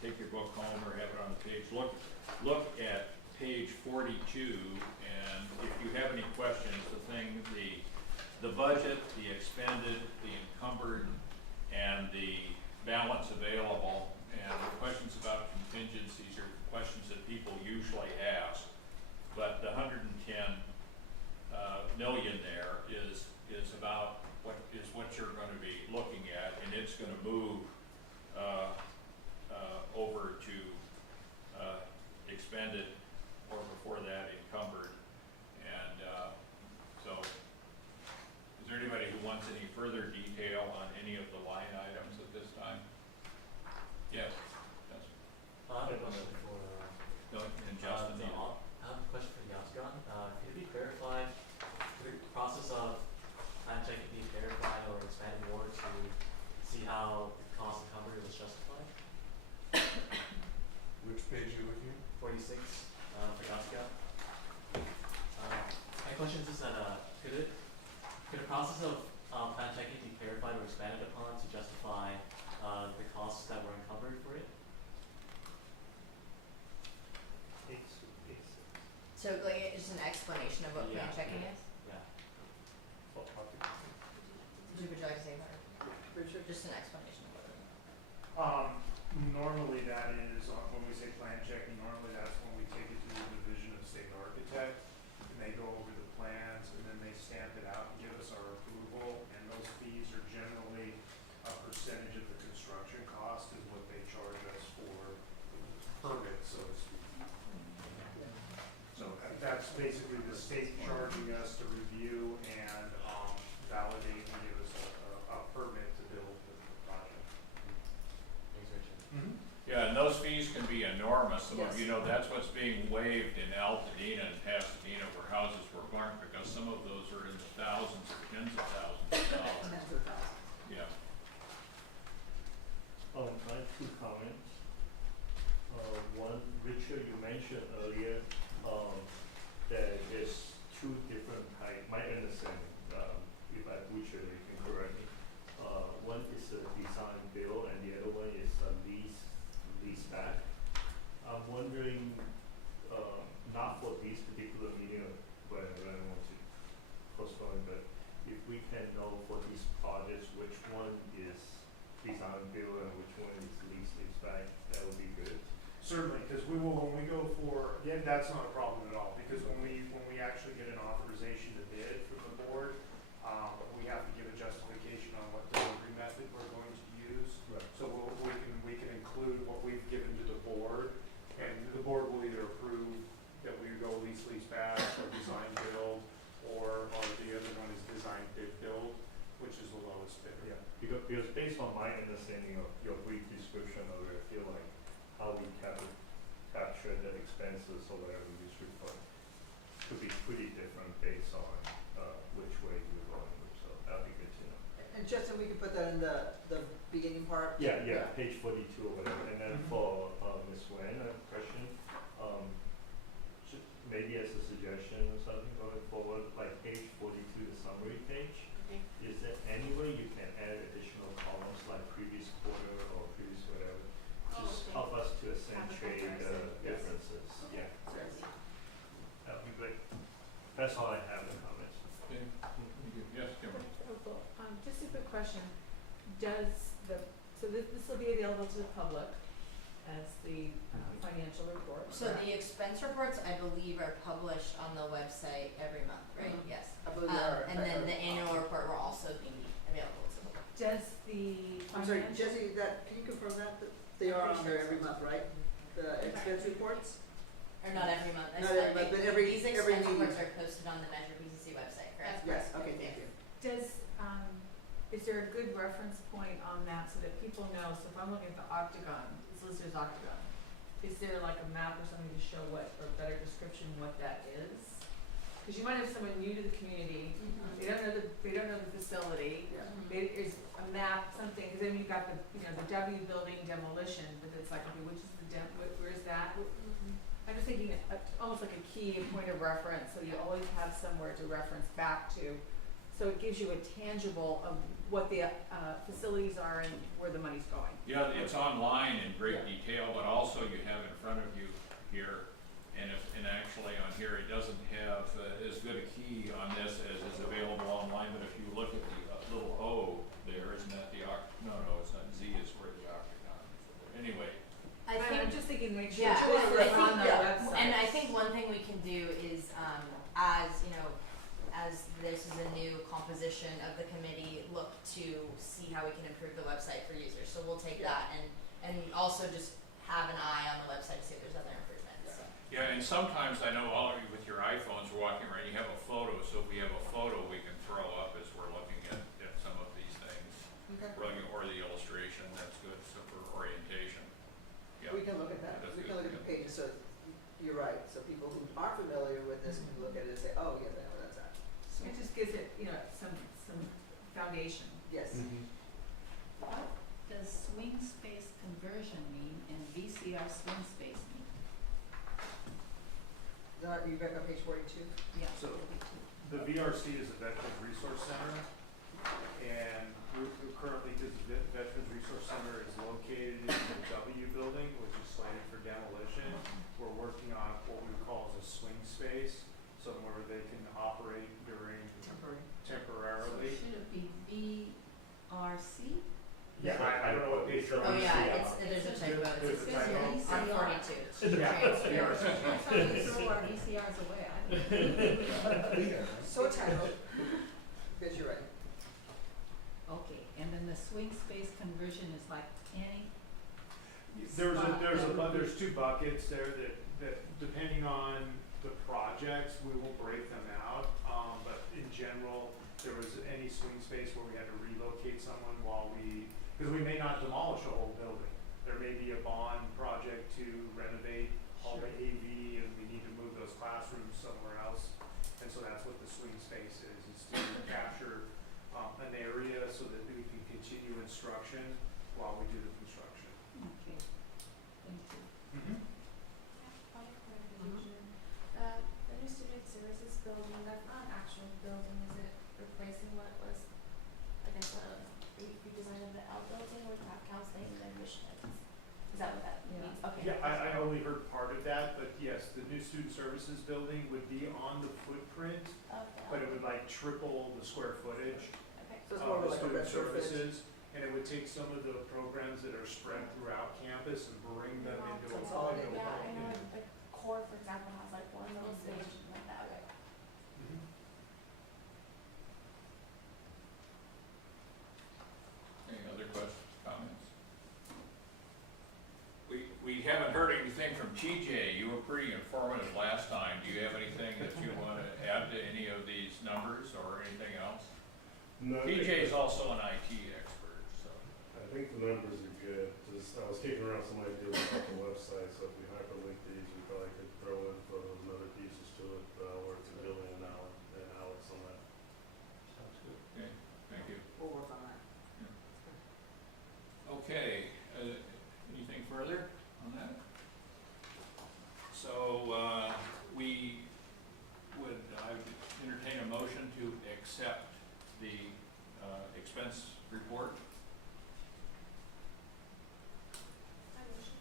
take your book home or have it on the page, look at page 42, and if you have any questions, the budget, the expended, the encumbered, and the balance available, and the questions about contingencies are questions that people usually ask. But the 110 million there is about what you're going to be looking at, and it's going to move over to expended, or before that encumbered. And so is there anybody who wants any further detail on any of the line items at this time? Yes. Yes. I have a question for, No, and Justin. I have a question for Yasgan. Could you see how the cost recovery was justified. Which page are you looking at? 46, for Yatsika. My question is that, could a process of plan checking be clarified or expanded upon to justify the costs that were uncovered for it? So like it's just an explanation of what plan checking is? Yeah. Would you like to say that? Richard? Just an explanation of what it is. Normally that is, when we say plan checking, normally that's when we take it to the division of state architect, and they go over the plans, and then they stamp it out and give us our approval, and those fees are generally a percentage of the construction cost is what they charge us for permits, so to speak. So that's basically the state charging us to review and validate and give us a permit to build the project. Thanks, Richard. Yeah, and those fees can be enormous. Some of Yes. you know that's what's being waived in Altadena and Pasadena where houses were burnt because some of those are in the thousands or tens of thousands of dollars. Tens of thousands. Yeah. I have 2 comments. One, Richard, you mentioned earlier, that there's 2 different types, my understanding, if I butcher it, you can correct me. One is a design build and the other one is a lease back. I'm wondering, not for this particular meeting, but I don't want to postpone, but if we can know for these projects, which one is design build and which one is lease back, that would be good. Certainly, because we will, when we go for, again, that's not a problem at all, because when we actually get an authorization to bid from the board, we have to give a justification on what delivery method we're going to use. Right. So we can include what we've given to the board, and the board will either approve that we go lease back, or design build, or the other one is design bid build, which is the lowest bidder. Yeah, because based on my understanding of your brief description of it, I feel like how we capture the expenses or whatever we use for could be pretty different based on which way you're going with, so that'd be good to know. And Justin, we can put that in the beginning part? Yeah, page 42 or whatever, and then for Ms. Wen, I have a question. Maybe as a suggestion or something going forward, like page 42, the summary page, Okay. is there any way you can add additional columns like previous quarter or previous whatever? Just okay. help us to accentuate the comparison. Yes. differences, Okay. yeah, Yes. that'd be great. That's all I have in comments. Okay. Yes, Kimberly. Just a quick question. So this will be available to the public as the financial report. So the expense reports, I believe, are published on the website every month, right? Mhm. Yes. I believe they are. And then the annual report will also be available to the public. Does the I'm sorry, financial- Jesse, can you confirm that they are on there every month, right? The expense reports? Or not every month, I Not said every month, but every these meeting. expense reports are posted on the Measure BCC website, correct? Yes, okay, thank you. Is there a good reference point on that so that people know, so if I'm looking at the octagon, it's listed as octagon, is there like a map or something to show what, or a better description what that is? Cause you might have someone new to the community, they don't know the facility, Yeah. there's a map, something, cause then you've got the, the W building demolition, but it's like, okay, which is the where's that? I'm just thinking, almost like a key, a point of reference, so you always have somewhere to reference back to. So it gives you a tangible of what the facilities are and where the money's going. Yeah, it's online in great detail, but also you have in front of you here, and actually on here, it doesn't have as good a key on this as is available online, but if you look at the little O there, isn't that the no, it's not, Z is where the octagon is. Anyway. I think, I'm just thinking, make sure yeah, this is on the yeah. website. and I think one thing we can do is, as this is a new composition of the committee, look to see how we can improve the website for users. So we'll take that and also just have an eye on the website to see if there's other improvements. So. Yeah, and sometimes I know all of you with your iPhones are walking around, you have a photo, so if we have a photo we can throw up as we're looking at some of these things. Okay. Or the illustration, that's good, so for orientation. Yeah. We can look at that, That's we good, can look at the yeah. pages, so you're right, so people who aren't familiar with this can look at it and say, oh, yeah, that's that. It just gives it, some foundation. Yes. Mm-hmm. does swing space conversion mean and VCR swing space mean? You back on page 42? Yeah. So- The VRC is a Veterans Resource Center, and we're currently, because the Veterans Resource Center is located in the W building, which is slated for demolition, we're working on what we call as a swing space, somewhere they can operate during temporarily. So should it be VRC? Yeah, I don't know what page you're Oh on. yeah, there's a typo, There's it's a typo. on 42. Yeah, That's how we throw our VCRs away, I don't know. Yeah. So typo. Because you're right. Okay, and then the swing space conversion is like any There's spot that would be- there's two buckets there that depending on the projects, we will break them out. But in general, there was any swing space where we had to relocate someone because we may not demolish a whole building. There may be a bond project to renovate all the AV and we need to move those classrooms somewhere else. And so that's what the swing space is to capture an area so that we can continue instruction while we do the construction. Okay, thank you. Mm-hmm. Point of clarification. The new student services building, that's not an actual building, is it replacing what was, I guess, a redesign of the L building or that counseling and admissions? Is that what that Yeah. means? Okay. Yeah, I only heard part of that, but yes, the new student services building would be on the footprint, Okay. but it would like triple the square footage Okay. So it's more of of the like a student retrofit. services. And it would take some of the programs that are spread throughout campus and bring them into a Consolidate. into Yeah, I one. know, like core, for example, has like one little station like that, right? Mhm. Any other questions, comments? We haven't heard anything from TJ. You were pretty informative last time. Do you have anything that you want to add to any of these numbers or anything else? No, TJ is also an IT expert, so. I think the numbers are good. Just, I was kicking around some ideas about the website, so if we hyperlink these, we probably could throw in photos and other pieces to it, but I'll work with Billy and Alex on that. Sounds good. Okay, thank you. We'll work on that. Okay, anything further on that? So, I would entertain a motion to accept the, expense report. I motion.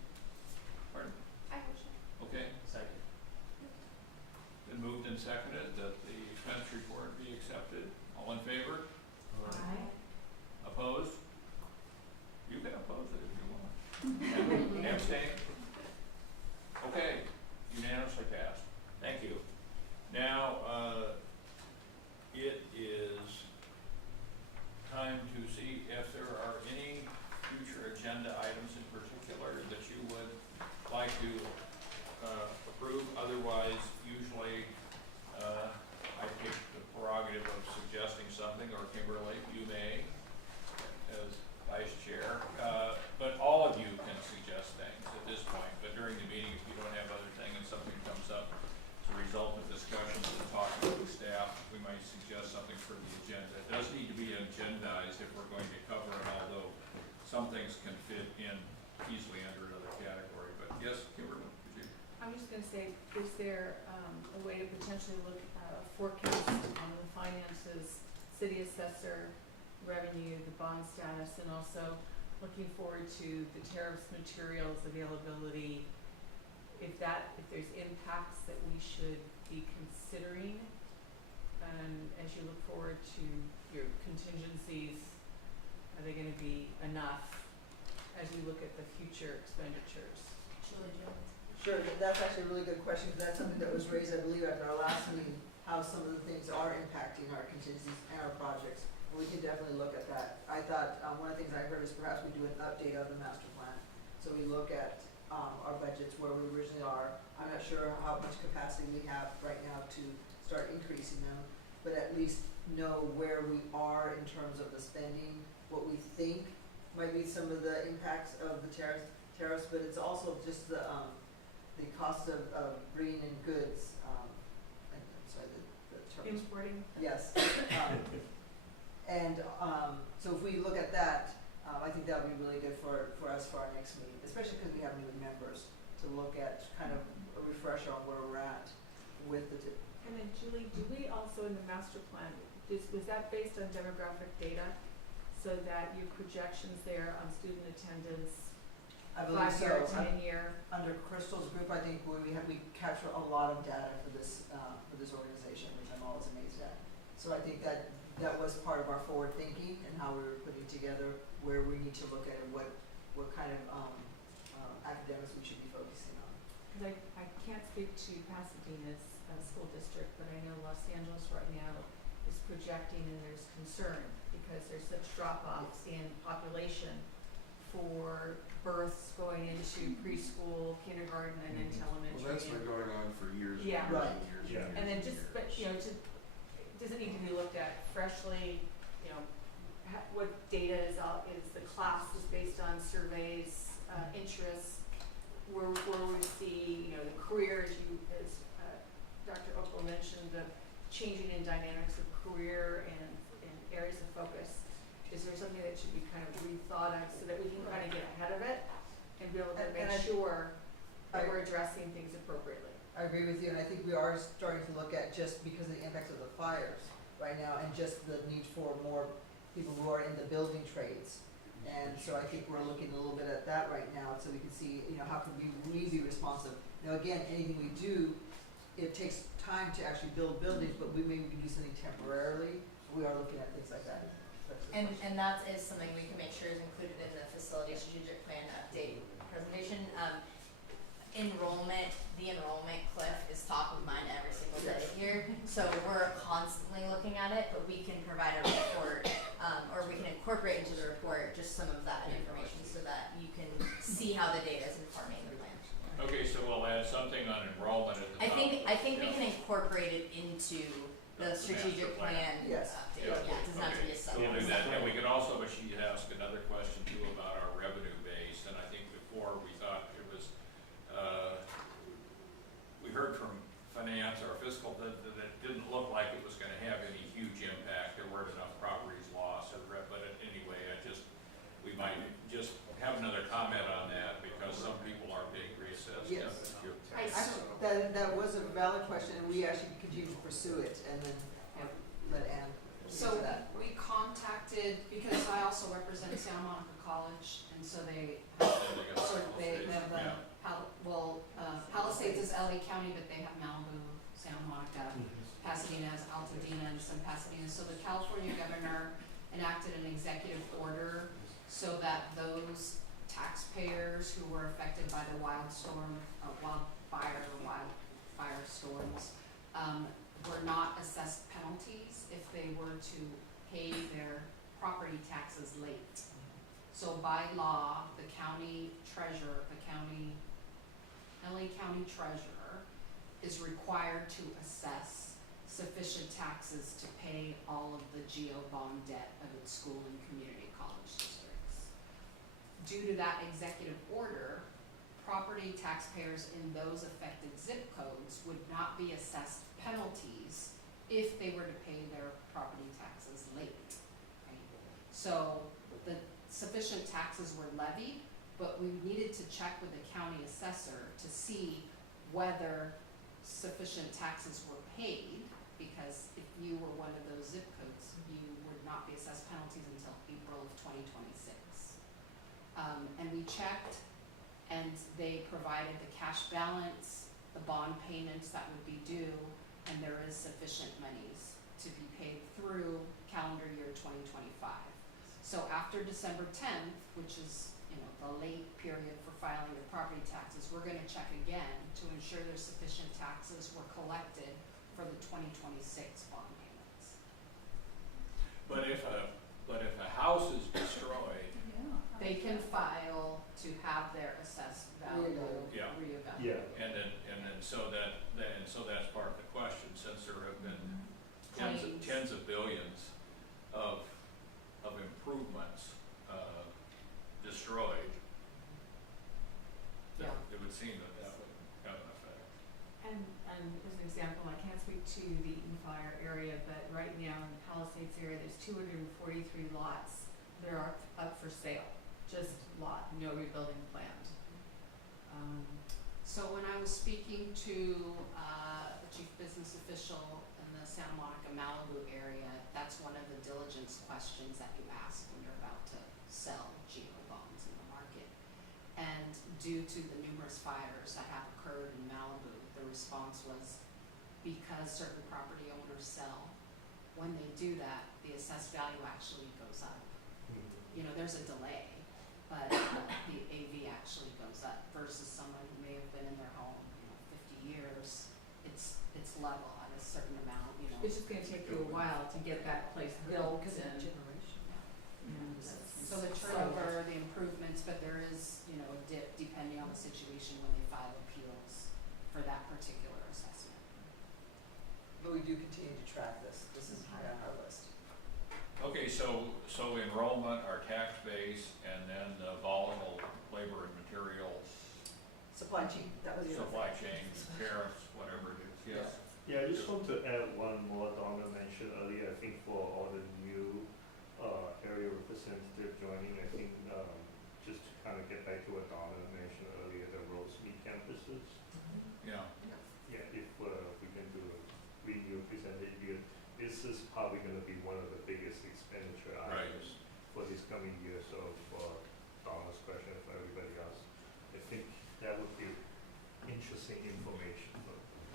Pardon? I motion. Okay, Second. been moved and seconded that the expense report be accepted. All in favor? Aye. Opposed? You can oppose it if you want. Abstain? Okay, unanimously passed. Thank you. Now, it is time to see if there are any future agenda items in particular that you would like to approve. Otherwise, usually, I take the prerogative of suggesting something, or Kimberly, you may, as vice chair. But all of you can suggest things at this point, but during the meeting, if you don't have other things and something comes up as a result of discussions and talking with the staff, we might suggest something for the agenda. It does need to be agendized if we're going to cover it, although some things can fit in easily under another category. But yes, Kimberly, could you? I'm just gonna say, is there, a way to potentially look, forecast on the finances, city assessor, revenue, the bond status, and also looking forward to the tariffs, materials availability, if there's impacts that we should be considering, as you look forward to your contingencies, are they gonna be enough as we look at the future expenditures? Julie Jones. Sure, that's actually a really good question, because that's something that was raised, I believe, at our last meeting, how some of the things are impacting our contingencies and our projects. We can definitely look at that. I thought, one of the things I heard is perhaps we do an update of the master plan. So we look at, our budgets where we originally are. I'm not sure how much capacity we have right now to start increasing them, but at least know where we are in terms of the spending, what we think might be some of the impacts of the tariffs, but it's also just the cost of bringing in goods, I'm sorry, the term. Importing? Yes. And so if we look at that, I I think that would be really good for us for our next meeting, especially because we have new members to look at, kind of a refresher on where we're at with the And then Julie, do we also in the master plan, was that based on demographic data? So that your projections there on student attendance, I believe 5-year, so. 10-year? Under Crystal's group, I think we capture a lot of data for this organization, which I'm always amazed at. So I think that was part of our forward thinking and how we were putting together where we need to look at and what kind of academics we should be focusing on. Because I can't speak to Pasadena's school district, but I know Los Angeles right now is projecting and there's concern because there's such drop-offs in population for births going into preschool, kindergarten, and into elementary. Well, that's been going on for years and Yeah. years Right. and years and Yeah. years. And then and just, years. but, does it need to be looked at freshly, what data is out, is the class is based on surveys, interests, where we see, the career, as Dr. Opal mentioned, the changing in dynamics of career and areas of focus. Is there something that should be kind of rethought of so that we can kind of get ahead of it and be able to make sure that we're addressing things appropriately? I agree with you, and I think we are starting to look at, just because of the impacts of the fires right now and just the need for more people who are in the building trades. And so I think we're looking a little bit at that right now so we can see, how can we be responsive. Now again, anything we do, it takes time to actually build buildings, but we maybe can do something temporarily. We are looking at things like that. And that is something we can make sure is included in the facility strategic plan update presentation. The enrollment cliff is top of mind every single day here. So we're constantly looking at it, but we can provide a report, or we can incorporate into the report just some of that information so that you can see how the data is informing the plan. Okay, so we'll add something on enrollment at the top. I think we Yeah. can incorporate it into the strategic master plan. plan Yes. update. Yeah, it doesn't have to be a So we'll do separate. that, and we could also, but she asked another question too about our revenue base, and I think before we thought it was, we heard from finance or fiscal that it didn't look like it was gonna have any huge impact, there weren't enough properties lost but anyway, we might just have another comment on that because some people are being reassessed. Yes. Yeah. Actually, that was a valid question, and we actually continue to pursue it, and then let Ann So answer that. we contacted, because I also represent Santa Monica College, and so they have the, Palisades is LA County, but they have Malibu, Santa Monica, Pasadena has Altadena, and some Pasadena. So the California governor enacted an executive order so that those taxpayers who were affected by the wildfire storms, were not assessed penalties if they were to pay their property taxes late. So by law, the county treasurer, LA County treasurer is required to assess sufficient taxes to pay all of the GO bond debt of its school and community college districts. Due to that executive order, property taxpayers in those affected zip codes would not be assessed penalties if they were to pay their property taxes late, right? So the sufficient taxes were levied, but we needed to check with the county assessor to see whether sufficient taxes were paid, because if you were one of those zip codes, you would not be assessed penalties until April of 2026. And we checked, and they provided the cash balance, the bond payments that would be due, and there is sufficient monies to be paid through calendar year 2025. So after December 10th, which is the late period for filing your property taxes, we're going to check again to ensure there's sufficient taxes were collected for the 2026 bond payments. But if a house is destroyed, They can file to have their assessed value Yeah. reevaluated. Yeah. and then so that's part of the question, since there have been Claims. tens of billions of improvements destroyed, Yeah. it would seem that would have an effect. And as an example, I can't speak to the Eaton Fire area, but right now in the Palisades area, there's 243 lots They're up for sale, just lot, no rebuilding planned. So when I was speaking to the chief business official in the Santa Monica Malibu area, that's one of the diligence questions that you ask when you're about to sell GO bonds in the market. And due to the numerous fires that have occurred in Malibu, the response was because certain property owners sell, when they do that, the assessed value actually goes up. You know, there's a delay, but the AV actually goes up versus someone who may have been in their home, 50 years. It's level at a certain amount, It's just gonna take you a while to get that place built Because of and. generation. So the turnover, the improvements, but there is, a dip depending on the situation when they file appeals for that particular assessment. But we do continue to track this. This is high on our list. Okay, so enrollment, our tax base, and then the volatile labor and materials, Supply chain, that was the other supply thing. chain, tariffs, whatever it is, yes. Yeah, I just want to add one more. Donna mentioned earlier, I think for all the new area representative joining, I think just to kind of get back to what Donna mentioned earlier, the Rosemead campuses. Yeah, Yeah, if we can do a renew representative, this is probably gonna be one of the biggest expenditure Right. items for this coming year. So for Donna's question, and for everybody else, I think that would be interesting information.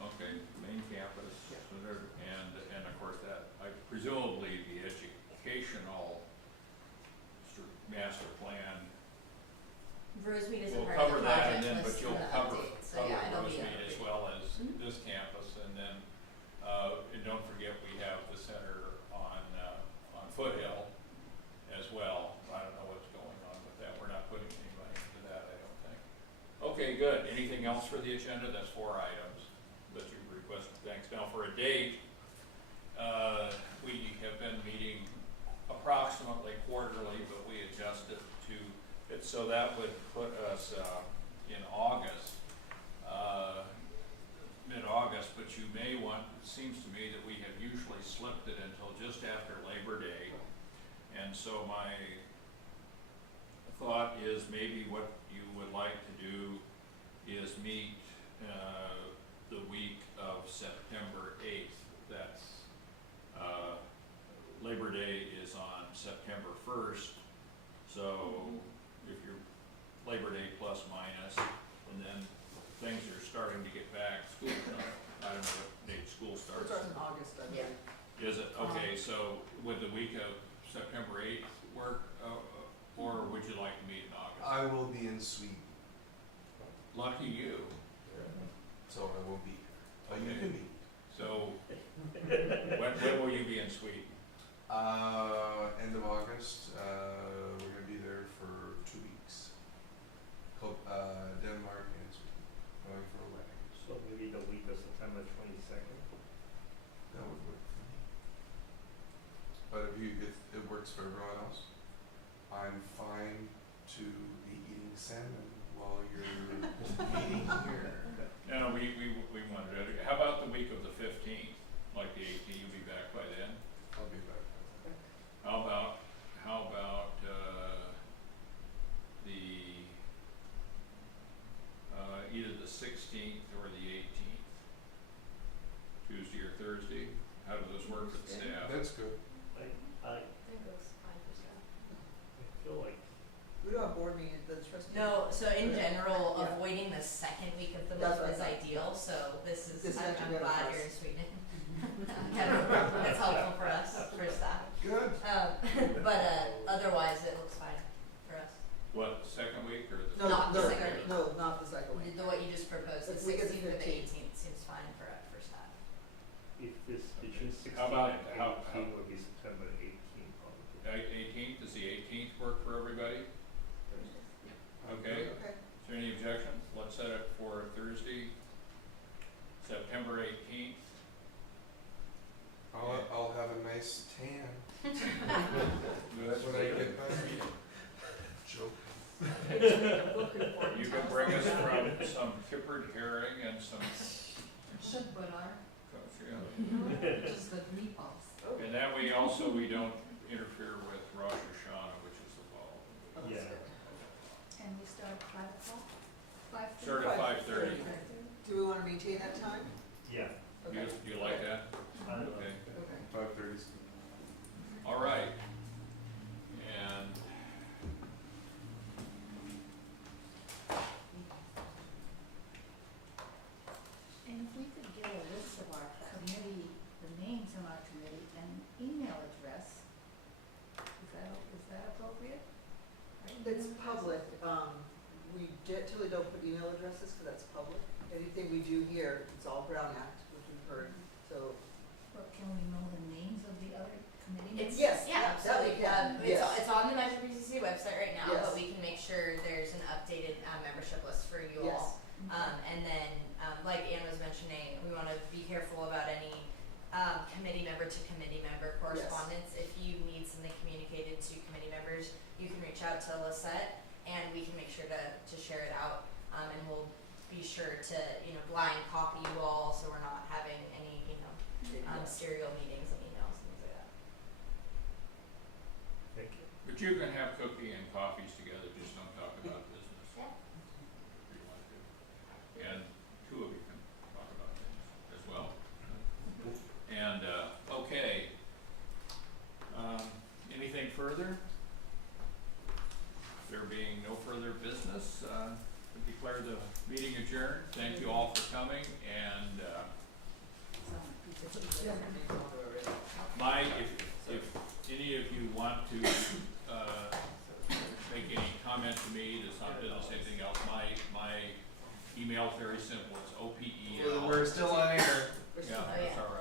okay, main campus, so there, and of course that, presumably the educational master plan Rosemead isn't will part of cover the that, project and then, but list you'll for the cover update, so yeah, it'll be Rosemead as updated. well as this campus, and then, and don't forget, we have the center on Foothill as well. I don't know what's going on with that, we're not putting any money into that, I don't think. Okay, good, anything else for the agenda? That's 4 items that you've requested, thanks. Now for a date, we have been meeting approximately quarterly, but we adjusted to it, so that would put us in August, mid-August, but you may want, it seems to me that we have usually slipped it until just after Labor Day. And so my thought is maybe what you would like to do is meet the week of September 8th. That's Labor Day is on September 1st, so if you're Labor Day plus minus, and then things are starting to get back, school, I don't know what date school It starts. starts in August, I believe. Is it, okay, so would the week of September 8th work, or would you like to meet in August? I will be in Sweden, Lucky you. so I won't be here. But you Okay. can meet. So, when will you be in Sweden? End of August, we're gonna be there for 2 weeks. Denmark and Sweden, going for a wedding. So maybe the week of September 22nd. That would work for me. But if it works for everyone else, I'm fine to be eating salmon while you're meeting here. No, we wanted to, how about the week of the 15th, like the 18th, you'll be back by then? I'll be back. How about either the 16th or the 18th? Tuesday or Thursday? How does this work with staff? That's good. I That goes fine for staff. feel like We don't have board meeting, the trust meeting. No, so in Yeah. general, Yeah. avoiding the second week of the That's month what I is thought. ideal, so this This is, is I'm actually better glad for you're us. in Sweden. It's helpful for us, for staff. Good. But otherwise, it looks fine for us. What, the second week or the? No, Not the no, second week. no, not the second week. What you just proposed, the Let's look at the 16th or the 15th. 18th seems fine for staff. if this between 16 How about and how- 18 would be September 18th probably. 18th, does the 18th work for everybody? Okay, is Okay. there any objections? Let's set it for Thursday, September 18th. I'll have a nice tan Good. when I get back. Joke. You can bring us from some kippered herring and some, Should put our, yeah. just the meatballs. Oh. And that way also we don't interfere with Rosh Hashanah, which 5 o'clock? Start at 5:30. Do we wanna maintain that time? Yeah. Okay. You like that? I don't know. Okay. Okay. 5:30. All right. And And if we could get a list of our committee, the names of our committee and email address, is that appropriate? It's public, we generally don't put email addresses, cause that's public. Anything we do here, it's all Brown Act, which we've heard, so. But can we know the names of the other committee It's, members? Yes, yeah, that we absolutely. can, yes. It's on the Measure PCC website right now, Yes. but we can make sure there's an updated membership list for you all. And then, like Ann was mentioning, we want to be careful about any committee member to committee member correspondence. If you need something communicated to committee members, you can reach out to Lisette, and we can make sure to share it out. And we'll be sure to blind copy you all, so we're not having any serial meetings and emails and things like that. Thank you. but you can have cookie and coffees together, just don't talk about business. Yeah. If you want to. And two of you can talk about things as well. And okay. Anything further? There being no further business, we declare the meeting adjourned. Thank you all for coming, and if any of you want to make any comment to me that's not business, anything else, my email is very simple. It's OPEL. We're still on air. Yeah, Oh, yeah. that's our